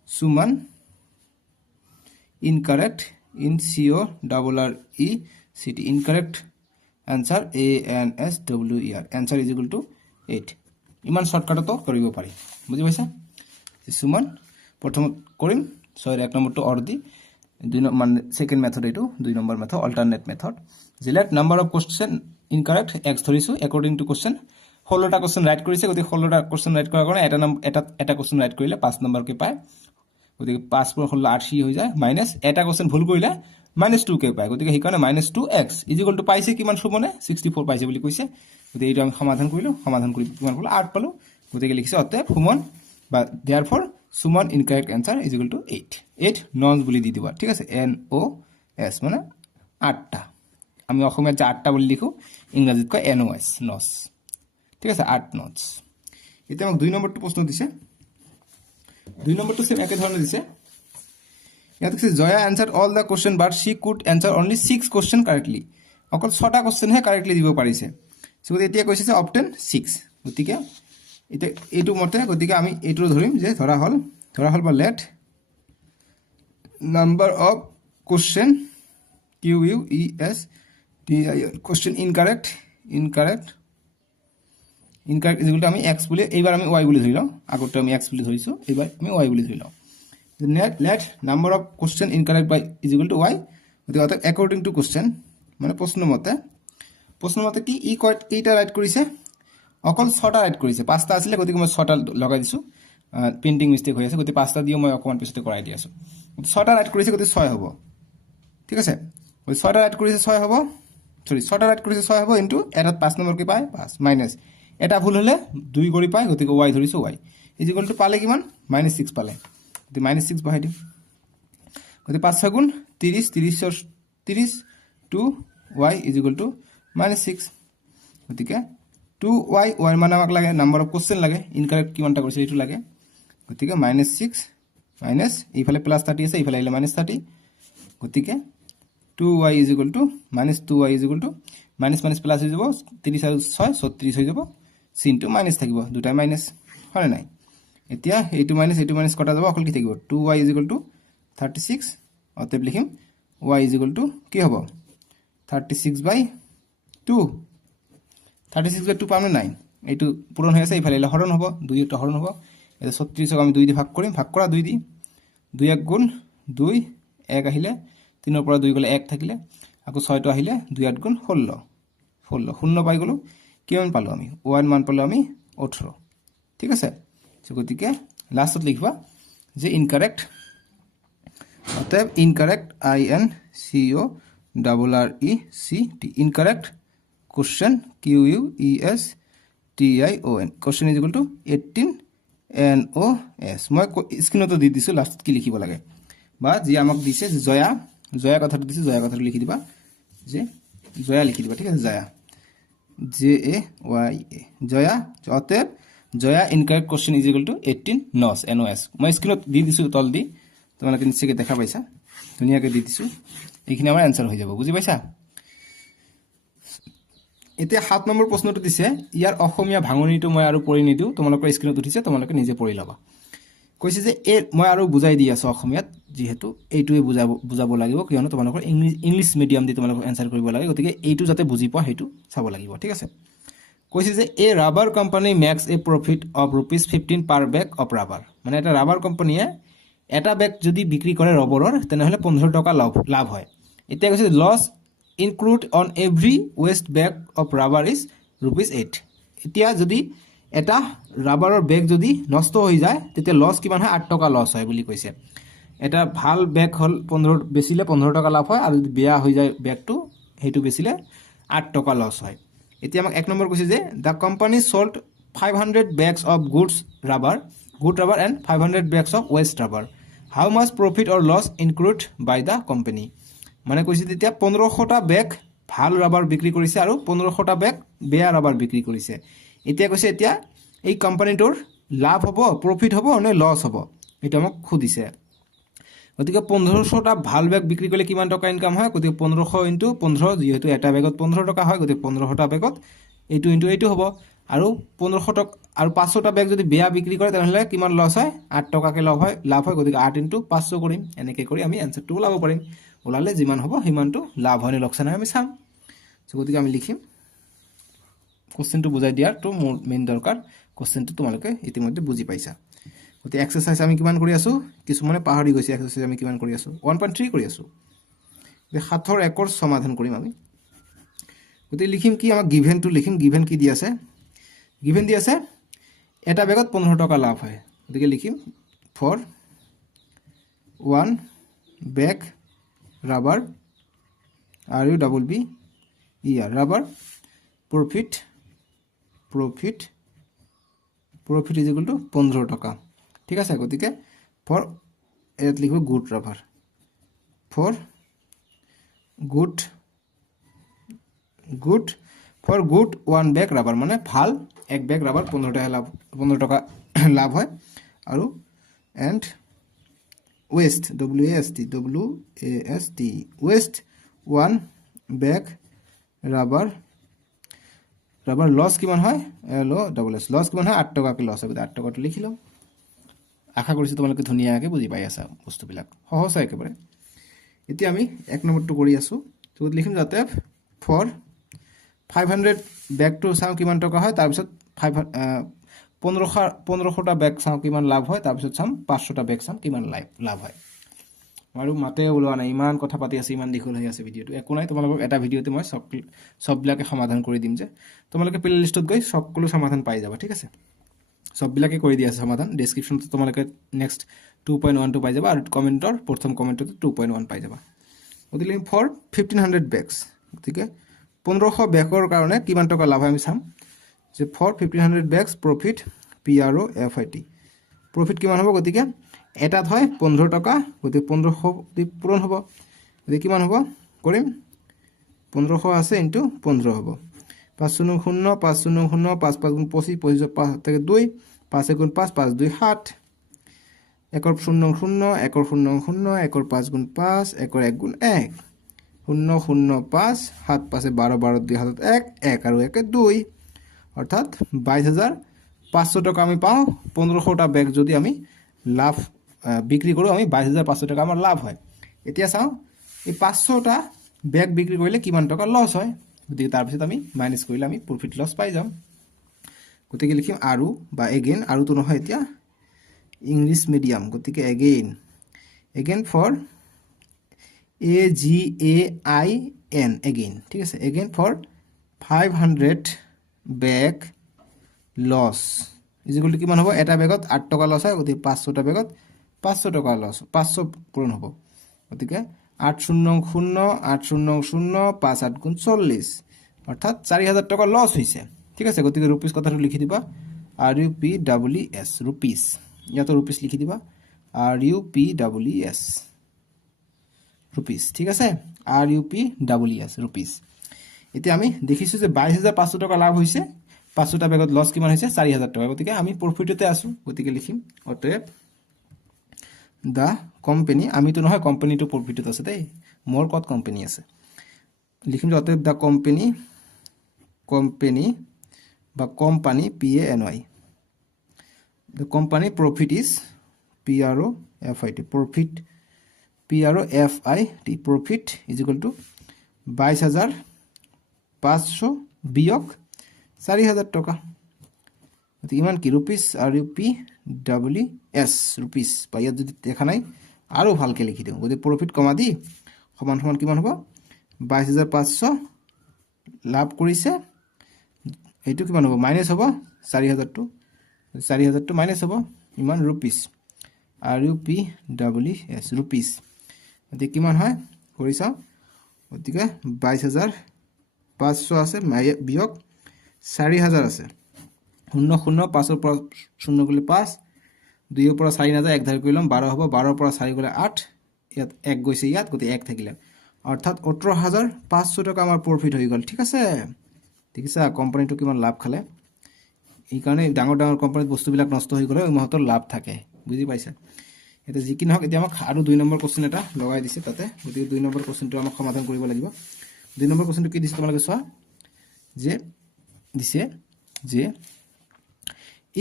Suman incorrect in CORRECT, incorrect answer ANSWER, answer = 8। ইমান শ্বৰ্টকাটতো কৰিব পাৰি, বুজি পাইছা? সুমন প্ৰথমত কৰিম 6 1 নম্বৰটো or the, 2 number second method, এইটো 2 নম্বৰ মেথড অল্টাৰনেট মেথড। জিলেট number of question incorrect x ধৰিছোঁ একৰ্ডিং টু কোশ্চেন। 16টা কোশ্চেন ৰাইট কৰিছে, গতিকে 16টা কোশ্চেন ৰাইট কৰাৰ কাৰণে এটা কোশ্চেন ৰাইট কৰিলে 5 নম্বৰকৈ পায়, গতিকে 5 × 16 80 হৈ যায়, মাইনাছ এটা কোশ্চেন ভুল কৰিলে -2কে পায়, গতিকে সেইকাৰণে -2x = পাইছে কিমান? সুমনে 64 পাইছে বুলি কৈছে, গতিকে এইটো আমি সমাধান কৰিলোঁ, সমাধান কৰি কিমান পালোঁ? 8 পালোঁ, গতিকে লিখিছে অতএৱ সুমন বা দেয়াৰফৰ সুমন ইনকাৰেক্ট এনচাৰ = 8 নজ বুলি দি দিবা। ঠিক আছে, NOS মানে 8টা, আমি অসমীয়াত যে 8টা বুলি লিখোঁ, ইংৰাজীত কয় NOS, নজ। ঠিক আছে, 8 নজ। এতিয়া আমাক 2 নম্বৰটো প্ৰশ্ন দিছে, 2 নম্বৰটো সেম একে ধৰণে দিছে। ইয়াত কৈছে Jaya answer all the question but she could answer only 6 question correctly. অকল 6টা কুৱেশ্যনহে কাৰেক্টলি দিব পাৰিছে। গতিকে এতিয়া কৈছে যে অপটেন 6, গতিকে এতিয়া এইটো মতে, গতিকে আমি এইটো ধৰিম যে ধৰা হ'ল বা let number of question QUESTION question incorrect = আমি x বুলি, এইবাৰ আমি y বুলি ধৰি লওঁ, আগতে আমি x বুলি ধৰিছোঁ, এইবাৰ আমি y বুলি ধৰি লওঁ। Let number of question incorrect by = y, গতিকে অৰ্থাৎ একৰ্ডিং টু কুৱেশ্যন মানে প্ৰশ্নমতে কি ই কেইটা ৰাইট কৰিছে? অকল 6টা ৰাইট কৰিছে, 5টা আছিলে, গতিকে মই 6টা লগাই দিছোঁ, প্ৰিণ্টিং মিষ্টেক হৈ আছে, গতিকে 5টা দিও মই অকণমান পিছতে কৰাই দি আছোঁ। 6টা ৰাইট কৰিছে, গতিকে 6 হ'ব। ঠিক আছে, 6টা ৰাইট কৰিছে 6 হ'ব, 6টা ৰাইট কৰিছে 6 হ'ব, ইনটু এটাত 5 নম্বৰকৈ পায় 5, মাইনাছ এটা ভুল হ'লে 2 কৰি পায়, গতিকে y ধৰিছোঁ, y = পালে কিমান? -6 পালে, গতিকে -6 বহাই দিম, গতিকে 5 6 গুণ 30, 30 2 y = -6, গতিকে 2y, y মানে আমাক লাগে নাম্বাৰ অফ কুৱেশ্যন লাগে, ইনকাৰেক্ট কিমানটা কৰিছে এইটো লাগে, গতিকে -6 মাইনাছ এইফালে +30 আছে, এইফালে আহিলে -30, গতিকে 2y = -2y মাইনাছ প্লাছ হৈ যাব, 30 আৰু 6 36 হৈ যাব, চিনটো মাইনাছ থাকিব, দুটাই মাইনাছ, হয়নে নাই? এতিয়া এইটো মাইনাছ কটা যাব, অকল কি থাকিব? 2y = 36, অতএৱ লিখিম y = কি হ'ব? 36/2, 36/2 পাম নে নাই? এইটো পূৰণ হৈ আছে, এইফালে আহিলে হৰণ হ'ব, 2টা হৰণ হ'ব, এতিয়া 36ক আমি 2 দি ভাগ কৰিম, ভাগ কৰা 2 দি, 2 1 গুণ 2, 1 আহিলে, 3ৰ পৰা 2 গ'লে 1 থাকিলে, আকৌ 6টো আহিলে, 2 8 গুণ 16, 0 পাই গ'লোঁ। কিমান পালোঁ আমি? y মান পালোঁ আমি 18। ঠিক আছে, গতিকে লাষ্টত লিখিবা যে ইনকাৰেক্ট, অতএৱ incorrect INCORRECT, incorrect question QUESTION, question = 18 NOS। মই স্ক্ৰীনতো দি দিছোঁ লাষ্টত কি লিখিব লাগে, বা যি আমাক দিছে জয়া কথাটো দিছে, জয়া কথাটো লিখি দিবা, যে জয়া লিখি দিবা। ঠিক আছে, জয়া JAYA, জয়া, অতএৱ জয়া ইনকাৰেক্ট কুৱেশ্যন = 18 NOS। মই স্ক্ৰীনত দি দিছোঁ তল দি, তোমালোকে নিশ্চয়কৈ দেখা পাইছা, ধুনীয়াকৈ দি দিছোঁ, এইখিনি আমাৰ এনচাৰ হৈ যাব, বুজি পাইছা? এতিয়া 7 নম্বৰ প্ৰশ্নটো দিছে, ইয়াৰ অসমীয়া ভাঙনিটো মই আৰু পঢ়ি নিদিওঁ, তোমালোকৰ স্ক্ৰীনত উঠিছে, তোমালোকে নিজে পঢ়ি ল'বা। কৈছে যে মই আৰু বুজাই দি আছোঁ অসমীয়াত, যিহেতু এইটোৱে বুজাব লাগিব, কিয়নো তোমালোকৰ ইংলিছ মিডিয়াম দি তোমালোকক এনচাৰ কৰিব লাগে, গতিকে এইটো যাতে বুজি পোৱা সেইটো চাব লাগিব। ঠিক আছে, কৈছে যে rubber company max A profit of ₹15 per bag of rubber, মানে এটা ৰাবাৰ কোম্পানীয়ে এটা বেগ যদি বিক্ৰী কৰে ৰবৰৰ, তেনেহ'লে 15 টকা লাভ হয়। এতিয়া কৈছে loss include on every waste bag of rubber is ₹8। এতিয়া যদি এটা ৰাবাৰৰ বেগ যদি নষ্ট হৈ যায়, তেতিয়া লছ কিমান হয়? 8 টকা লছ হয় বুলি কৈছে। এটা ভাল বেগ হ'ল বেচিলে 15 টকা লাভ হয়, আৰু যদি বেয়া হৈ যায় বেগটো, সেইটো বেচিলে 8 টকা লছ হয় এতিয়া আমাক এক নম্বৰ কৈছে যে the company sold 500 bags of good rubber and 500 bags of waste rubber how much profit or loss incurred by the company মানে কৈছে তেতিয়া 1500টা বেগ ভাল ৰাবাৰ বিক্ৰী কৰিছে আৰু 1500টা বেগ বেয়া ৰাবাৰ বিক্ৰী কৰিছে এতিয়া কৈছে এতিয়া এই কোম্পানীটোৰ লাভ হ'ব প্ৰফিট হ'ব নে লছ হ'ব এটা মোক খুদিছে গতিকে 1500টা ভাল বেগ বিক্ৰী কৰিলে কিমান টকা ইনকাম হয় গতিকে 1500 ইনটু 15 যেহেতু এটা বেগত 15 টকা হয় গতিকে 1500টা বেগত এইটো ইনটু এইটো হ'ব আৰু 1500 টকা আৰু 500টা বেগ যদি বেয়া বিক্ৰী কৰে তেনহলে কিমান লছ হয় 8 টকাকে লাভ হয় গতিকে 8 ইনটু 500 কৰিম এনেকৈ কৰি আমি আনসাৰটো ওলাব পাৰিম ওলালে যিমান হ'ব সিমানটো লাভ হয় নে লোকচান হয় আমি চাম সো গতিকে আমি লিখিম কোশ্চেনটো বুজাই দিয়াটো মোৰ মেইন দৰকাৰ কোশ্চেনটো তোমালোকে ইতিমধ্যে বুজি পাইছা গতি এক্সাৰসাইজ আমি কিমান কৰি আছো কিছুমানে পাহৰি গৈছে এক্সাৰসাইজ আমি কিমান কৰি আছো 1.3 কৰি আছো যে 7 ৰ 1 ৰ সমাধান কৰিম আমি গতি লিখিম কি আমাক গিভেনটো লিখিম গিভেন কি দি আছে গিভেন দি আছে এটা বেগত 15 টকা লাভ হয় গতিকে লিখিম for 1 bag rubber RUBBER rubber profit is equal to 15 টাকা ঠিক আছে গতিকে ফর এত লিখব good rubber for good 1 bag rubber মানে ভাল এক বেগ রাবার 15 টাকা লাভ হয় আৰু and waste waste 1 bag rubber loss কিমান হয় LOSS loss কিমান হয় 8 টকা কে লস হবে 8 টাকাটো লিখিলো আশা কৰিছো তোমালোকে ধুনিয়াকে বুজি পাই আছা বস্তুবিলাক সহজ একেবাৰে এতিয়া আমি এক নম্বৰটো কৰি আছো তো লিখিম যাতে ফৰ 500 বেগ টু চাও কিমান টকা হয় তাৰ পিছত 1500টা বেগ চাও কিমান লাভ হয় তাৰ পিছত চাম 500টা বেগ চাম কিমান লাভ হয় আৰু মাতে ওলোৱা নাই ইমান কথা পাতি আছে ইমান দীঘল হৈ আছে ভিডিওটো একো নাই তোমালোকক এটা ভিডিওতে মই সববিলাকে সমাধান কৰি দিম যে তোমালোকে প্লে লিষ্টত গৈ সকলো সমাধান পাই যাবা ঠিক আছে সববিলাকে কৰি দি আছে সমাধান ডেসক্ৰিপচনতে তোমালোকে নেক্সট 2.1 টো পাই যাবা আৰু কমেন্টৰ প্ৰথম কমেন্টতে 2.1 পাই যাবা গতিকে ফৰ 1500 বেগস গতিকে 1500 বেগৰ কাৰণে কিমান টকা লাভ হয় আমি চাম যে for 1500 bags profit PROFIT profit কিমান হ'ব গতিকে এটাত হয় 15 টকা গতিকে 1500 দি পূৰণ হ'ব গতিকে কিমান হ'ব কৰিম 1500 আছে ইনটু 15 হ'ব 500 0 500 0 5 5 গুণ 25 25 5 থেকে 2 5 গুণ 5 5 2 7 একর 0 0 একর 0 0 একর 5 গুণ 5 একর 1 গুণ 1 0 0 5 7 5 12 12 2 হাতত 1 1 আৰু 1 2 অর্থাৎ 22500 টাকা আমি পাও 1500টা বেগ যদি আমি লাভ বিক্রি কৰো আমি 22500 টাকা আমাৰ লাভ হয় এতিয়া চাও এই 500টা বেগ বিক্ৰি কৰিলে কিমান টাকা লস হয় গতিকে তাৰ পিছত আমি মাইনাস কৰিলে আমি প্ৰফিট লস পাই যাম গতিকে লিখিম আৰু বা এগেইন আৰু তো নহয় এতিয়া ইংলিশ মিডিয়াম গতিকে এগেইন ফৰ AGAIN এগেইন ঠিক আছে again for 500 bag loss is equal to কিমান হ'ব এটা বেগত 8 টকা লস হয় গতিকে 500টা বেগত 500 টকা লস 500 পূৰণ হ'ব গতিকে 800 5 8 গুণ 40 অৰ্থাৎ 4000 টকা লস হৈছে ঠিক আছে গতিকে রুপিস কথাটো লিখি দিবা RUPES রুপিস ইয়াতো রুপিস লিখি দিবা RUPES রুপিস ঠিক আছে RUPES রুপিস এতিয়া আমি দেখিছো যে 22500 টাকা লাভ হৈছে 500টা বেগত লস কিমান হৈছে 4000 টাকা গতিকে আমি প্ৰফিটতে আছো গতিকে লিখিম অতএব দা কোম্পানী আমি তো নহয় কোম্পানীটো প্ৰফিটত আছে দেই মোৰ কত কোম্পানী আছে লিখিম যে অতএব দা কোম্পানী বা company PANY the company profit is PROFIT profit is equal to 22500 বিয়োগ 4000 টাকা গতিকে ইমান কি রুপিস RUPES রুপিস পাইয়া যদি দেখা নাই আৰু ভালকে লিখি দিও গতি প্ৰফিট কমা দি সমান সমান কিমান হ'ব 22500 লাভ কৰিছে এইটো কিমান হ'ব মাইনাস হ'ব 4000 টো মাইনাস হ'ব ইমান রুপিস RUPES রুপিস গতি কিমান হয় কৰি চাও গতিকে 22,500 আছে বিয়োগ 4,000 আছে 0 0 5 পৰা 0 গ'লে 5 2 পৰা 4 নাযায় 1 ধাৰ কৰি ল'ম 12 হ'ব 12 পৰা 4 গ'লে 8 ইয়াত 1 গৈছে ইয়াত গতি 1 থাকিলে অৰ্থাৎ 18,500 টকা আমাৰ প্ৰফিট হৈ গ'ল ঠিক আছে কোম্পানীটো কিমান লাভ খালে এই কাৰণে ডাঙৰ ডাঙৰ কোম্পানীত বস্তুবিলাক নষ্ট হৈ গ'লে ওই মাহতৰ লাভ থাকে বুজি পাইছা এটা যি কি নহওক এতিয়া আমাক আৰু 2 নম্বৰ কোশ্চেন এটা লগাই দিছে তাতে গতিকে 2 নম্বৰ কোশ্চেনটো আমাক সমাধান কৰিব লাগিব 2 নম্বৰ কোশ্চেনটো কি দিছে তোমালোকে চোৱা যে দিছে যে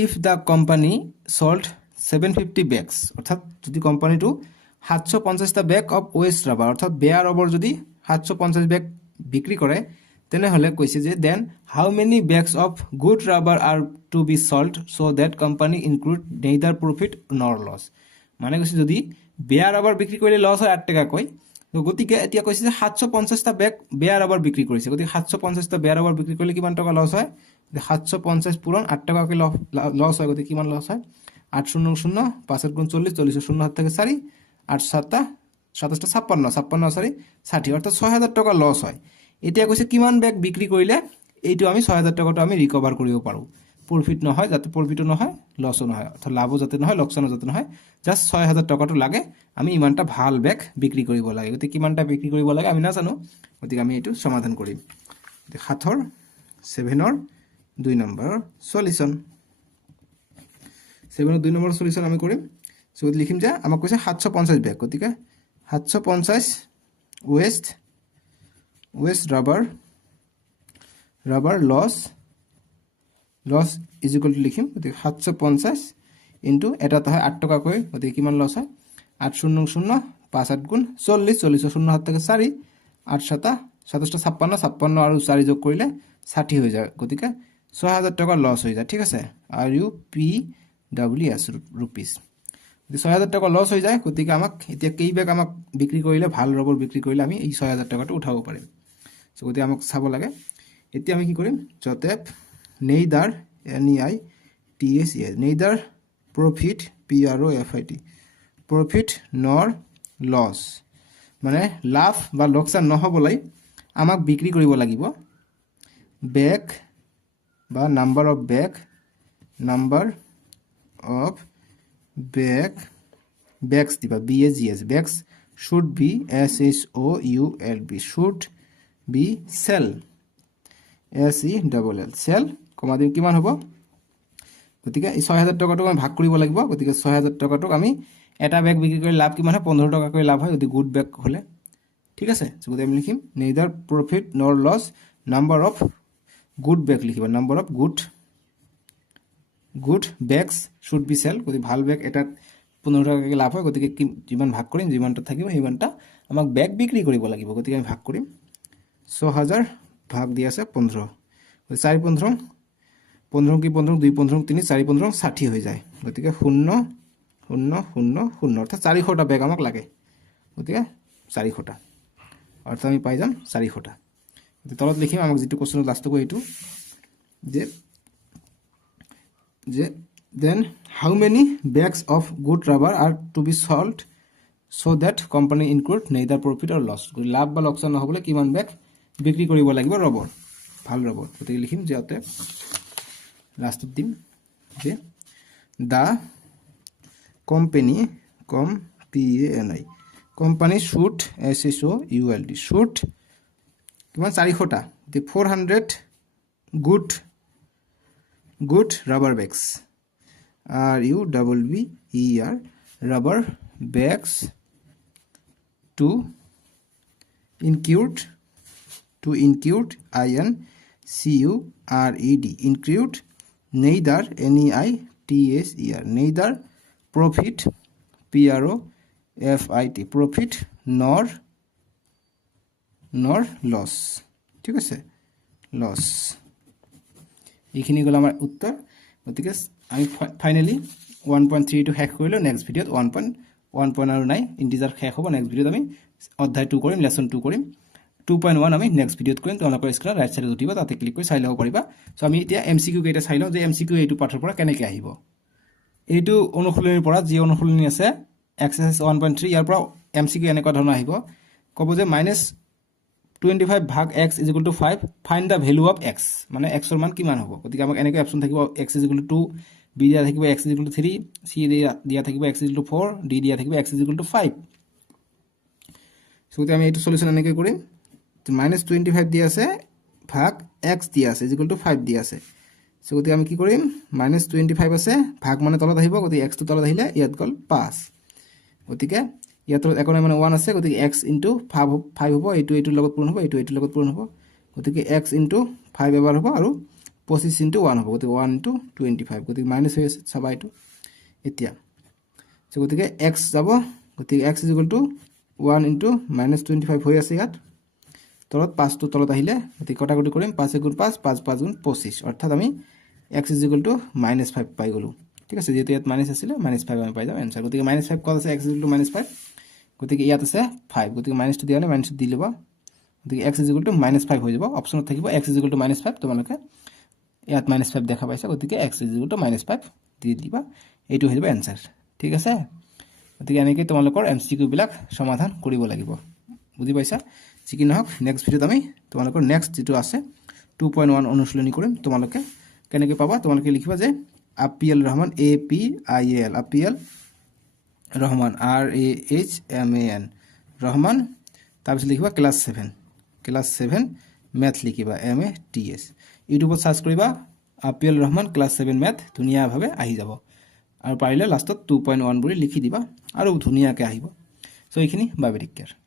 if the company sold 750 bags অর্থাৎ যদি কোম্পানিটো 750 টা ব্যাগ অফ ওয়েস্ট রাবার অর্থাৎ বেয়া ৰবৰ যদি 750 ব্যাগ বিক্ৰি কৰে তেনেহলে কৈছে যে then how many bags of good rubber are to be sold so that company include neither profit nor loss মানে কৈছে যদি বেয়া রাবার বিক্রি কৰিলে লস হয় 8 টাকা কই তো গতিকে এতিয়া কৈছে যে 750 টা ব্যাগ বেয়া রাবার বিক্রি কৰিছে গতিকে 750 টা বেয়া ৰাবাৰ বিক্ৰি কৰিলে কিমান টাকা লস হয় 750 পূরণ 8 টাকা কে লস হয় গতি কিমান লস হয় 8 0 0 5 গুণ 40 40 0 হাত থেকে 4 8 7 27 56 56 4 60 অর্থাৎ 6000 টাকা লস হয় এতিয়া কৈছে কিমান ব্যাগ বিক্রি কৰিলে এইটো আমি 6000 টাকাটো আমি ৰিকভাৰ কৰিব পাৰো প্রফিট নহয় যাতে প্রফিটও নহয় লসও নহয় অর্থাৎ লাভও যাতে নহয় লোকসানও যাতে নহয় জাস্ট 6000 টাকাটো লাগে আমি ইমানটা ভাল ব্যাগ বিক্রি কৰিব লাগে গতি কিমানটা বিক্ৰি কৰিব লাগে আমি না জানো গতি আমি এইটো সমাধান কৰিম 7 7 2 নম্বৰৰ সলিউশন 7 2 নম্বৰ সলিউশন আমি কৰিম সো লিখিম যে আমাক কৈছে 750 ব্যাগ গতিকে 750 waste rubber loss is equal to লিখিম গতিকে 750 ইনটু এটা তো হয় 8 টাকা কই গতিকে কিমান লস হয় 8 0 0 5 8 গুণ 40 40 0 হাত থেকে 4 8 7 27 56 56 আৰু 4 যোগ কৰিলে 60 হৈ যায় গতিকে 6000 টাকা লস হৈ যায় ঠিক আছে আর ইউ পি ডব্লিউ এস রুপিস 6000 টাকা লস হৈ যায় গতিকে আমাক এতিয়া কেই ব্যাগ আমাক বিক্রি কৰিলে ভাল ৰবৰ বিক্ৰি কৰিলে আমি এই 6000 টাকাটো উঠাব পাৰিম সো গতিকে আমাক চাব লাগে এতিয়া আমি কি কৰিম যতেপ neither NEI TSES neither profit PROFIT profit nor loss মানে লাভ বা লোকসান নহবলৈ আমাক বিক্ৰি কৰিব লাগিব ব্যাগ বা নাম্বার অফ bags দিবা BAGS bags should be SHOULB should be sell SELL sell কমা দিম কিমান হ'ব গতিকে এই 6000 টাকাটো আমি ভাগ কৰিব লাগিব গতিকে 6000 টাকাটো আমি এটা ব্যাগ বিক্ৰি কৰি লাভ কিমান হয় 15 টাকা কৰি লাভ হয় যদি গুড ব্যাগ হলে ঠিক আছে গতিকে আমি লিখিম neither profit nor loss number of good bag লিখিবা number of good bags should be sell গতি ভাল ব্যাগ এটা 15 টাকা কে লাভ হয় গতিকে যিমান ভাগ কৰিম যিমানটা থাকিব সিমানটা আমাক ব্যাগ বিক্ৰি কৰিব লাগিব গতিকে আমি ভাগ কৰিম 6000 ভাগ দি আছে 15 4 15 15 কি 15 2 15 3 4 15 60 হৈ যায় গতিকে 0 0 0 0 অর্থাৎ 400টা ব্যাগ আমাক লাগে গতিকে 400টা অর্থাৎ আমি পাই যাম 400টা তলত লিখিম আমাক যেটো কোশ্চেন লাস্ট কো এইটো যে then how many bags of good rubber are to be sold so that company include neither profit or loss লাভ বা লোকসান নহবলে কিমান ব্যাগ বিক্রি কৰিব লাগিব ৰবৰ ভাল ৰবৰ গতিকে লিখিম যে অতে লাস্ট দিম যে the company company should SHOULD should কিমান 400টা the 400 good rubber bags RUBBER rubber bags to include INCURED include neither NEI TSER neither profit PROFIT profit nor loss ঠিক আছে লস এইখিনি গল আমাৰ উত্তৰ গতিকে আমি ফাইনালি 1.3 টো শেষ কৰিলো নেক্সট ভিডিওত 1.1 আৰু নাই ইন্টিজাৰ শেষ হ'ব নেক্সট ভিডিওত আমি অধ্যায় 2 কৰিম লেসন 2 কৰিম 2.1 আমি নেক্সট ভিডিওত কৰিম তোমালোকৰ স্ক্ৰীনৰ ৰাইট সাইডত উঠিব তাতে ক্লিক কৰি চাই লব পাৰিবা সো আমি এতিয়া MCQ কেইটা চাই লওঁ যে MCQ এইটো পাঠৰ পৰা কেনেকৈ আহিব এইটো অনুশীলনীৰ পৰা যি অনুশীলনী আছে এক্সাৰসাইজ 1.3 ইয়াৰ পৰা MCQ এনেকুৱা ধৰণৰ আহিব ক'ব যে 25 ভাগ x is equal to 5 find the value of x মানে x ৰ মান কিমান হ'ব গতিকে আমাক এনেকৈ অপশ্যন থাকিব x is equal two 2 b দিয়া থাকিব x is equal two 3 c দিয়া থাকিব x is equal two 4 d দিয়া থাকিব x is equal to 5 so গতিকে আমি এইটো সলিউশন এনেকৈ কৰিম -25 দিয়া আছে ভাগ x দিয়া আছে ইজ ইকুৱেল টু 5 দিয়া আছে সো গতিকে আমি কি কৰিম -25 আছে ভাগ মানে তলত আহিব গতিকে x টো তলত আহিলে ইয়াত গল 5 গতিকে ইয়াত একনে মানে 1 আছে গতিকে x * 5 হ'ব এইটোৰ লগত পূৰণ হ'ব এইটোৰ লগত পূৰণ হ'ব গতিকে x * 5 এবাৰ হ'ব আৰু 25 * 1 হ'ব গতিকে 1 * 25 গতিকে মাইনাস হৈ আছে চাবা এইটো এতিয়া সো গতিকে x যাব গতিকে x = 1 * -25 হৈ আছে ইয়াত তলত 5 টো তলত আহিলে গতিকে কটাকটি কৰিম 5 * 5 5 * 5 = 25 অৰ্থাৎ আমি x = -5 পাই গলো ঠিক আছে যেহেতু ইয়াত মাইনাস আছিল -5 আমি পাই যাম आंसर গতিকে -5 কত আছে x = -5 গতিকে ইয়াত আছে 5 গতিকে মাইনাসটো দিয়া হলে মাইনাসটো দি লবা গতিকে x = -5 হৈ যাব অপচনত থাকিব x = -5 তোমালোকে ইয়াত -5 দেখা পাইছা গতিকে x = -5 দি দিবা এইটো হৈ যাব आंसर ঠিক আছে গতিকে এনেকৈ তোমালোকৰ এমসিকিউ বিলাক সমাধান কৰিব লাগিব বুজি পাইছা যিকি নহওক নেক্সট ভিডিওত আমি তোমালোকৰ নেক্সট যেটো আছে 2.1 অনুশীলনী কৰিম তোমালোকে কেনেকৈ পাবা তোমালোকে লিখিবা যে IPL Rahman APIL IPL Rahman RAHMAN Rahman তাৰপিছত লিখিবা ক্লাস 7 ম্যাথ লিখিবা MATS ইউটিউবত সাৰ্চ কৰিবা আপিএল ৰহমান ক্লাস 7 ম্যাথ ধুনীয়াভাৱে আহি যাব আৰু পাৰিলে লাষ্টত 2.1 বুলি লিখি দিবা আৰু ধুনীয়াকৈ আহিব সো এইখিনি বাই টেক কেয়াৰ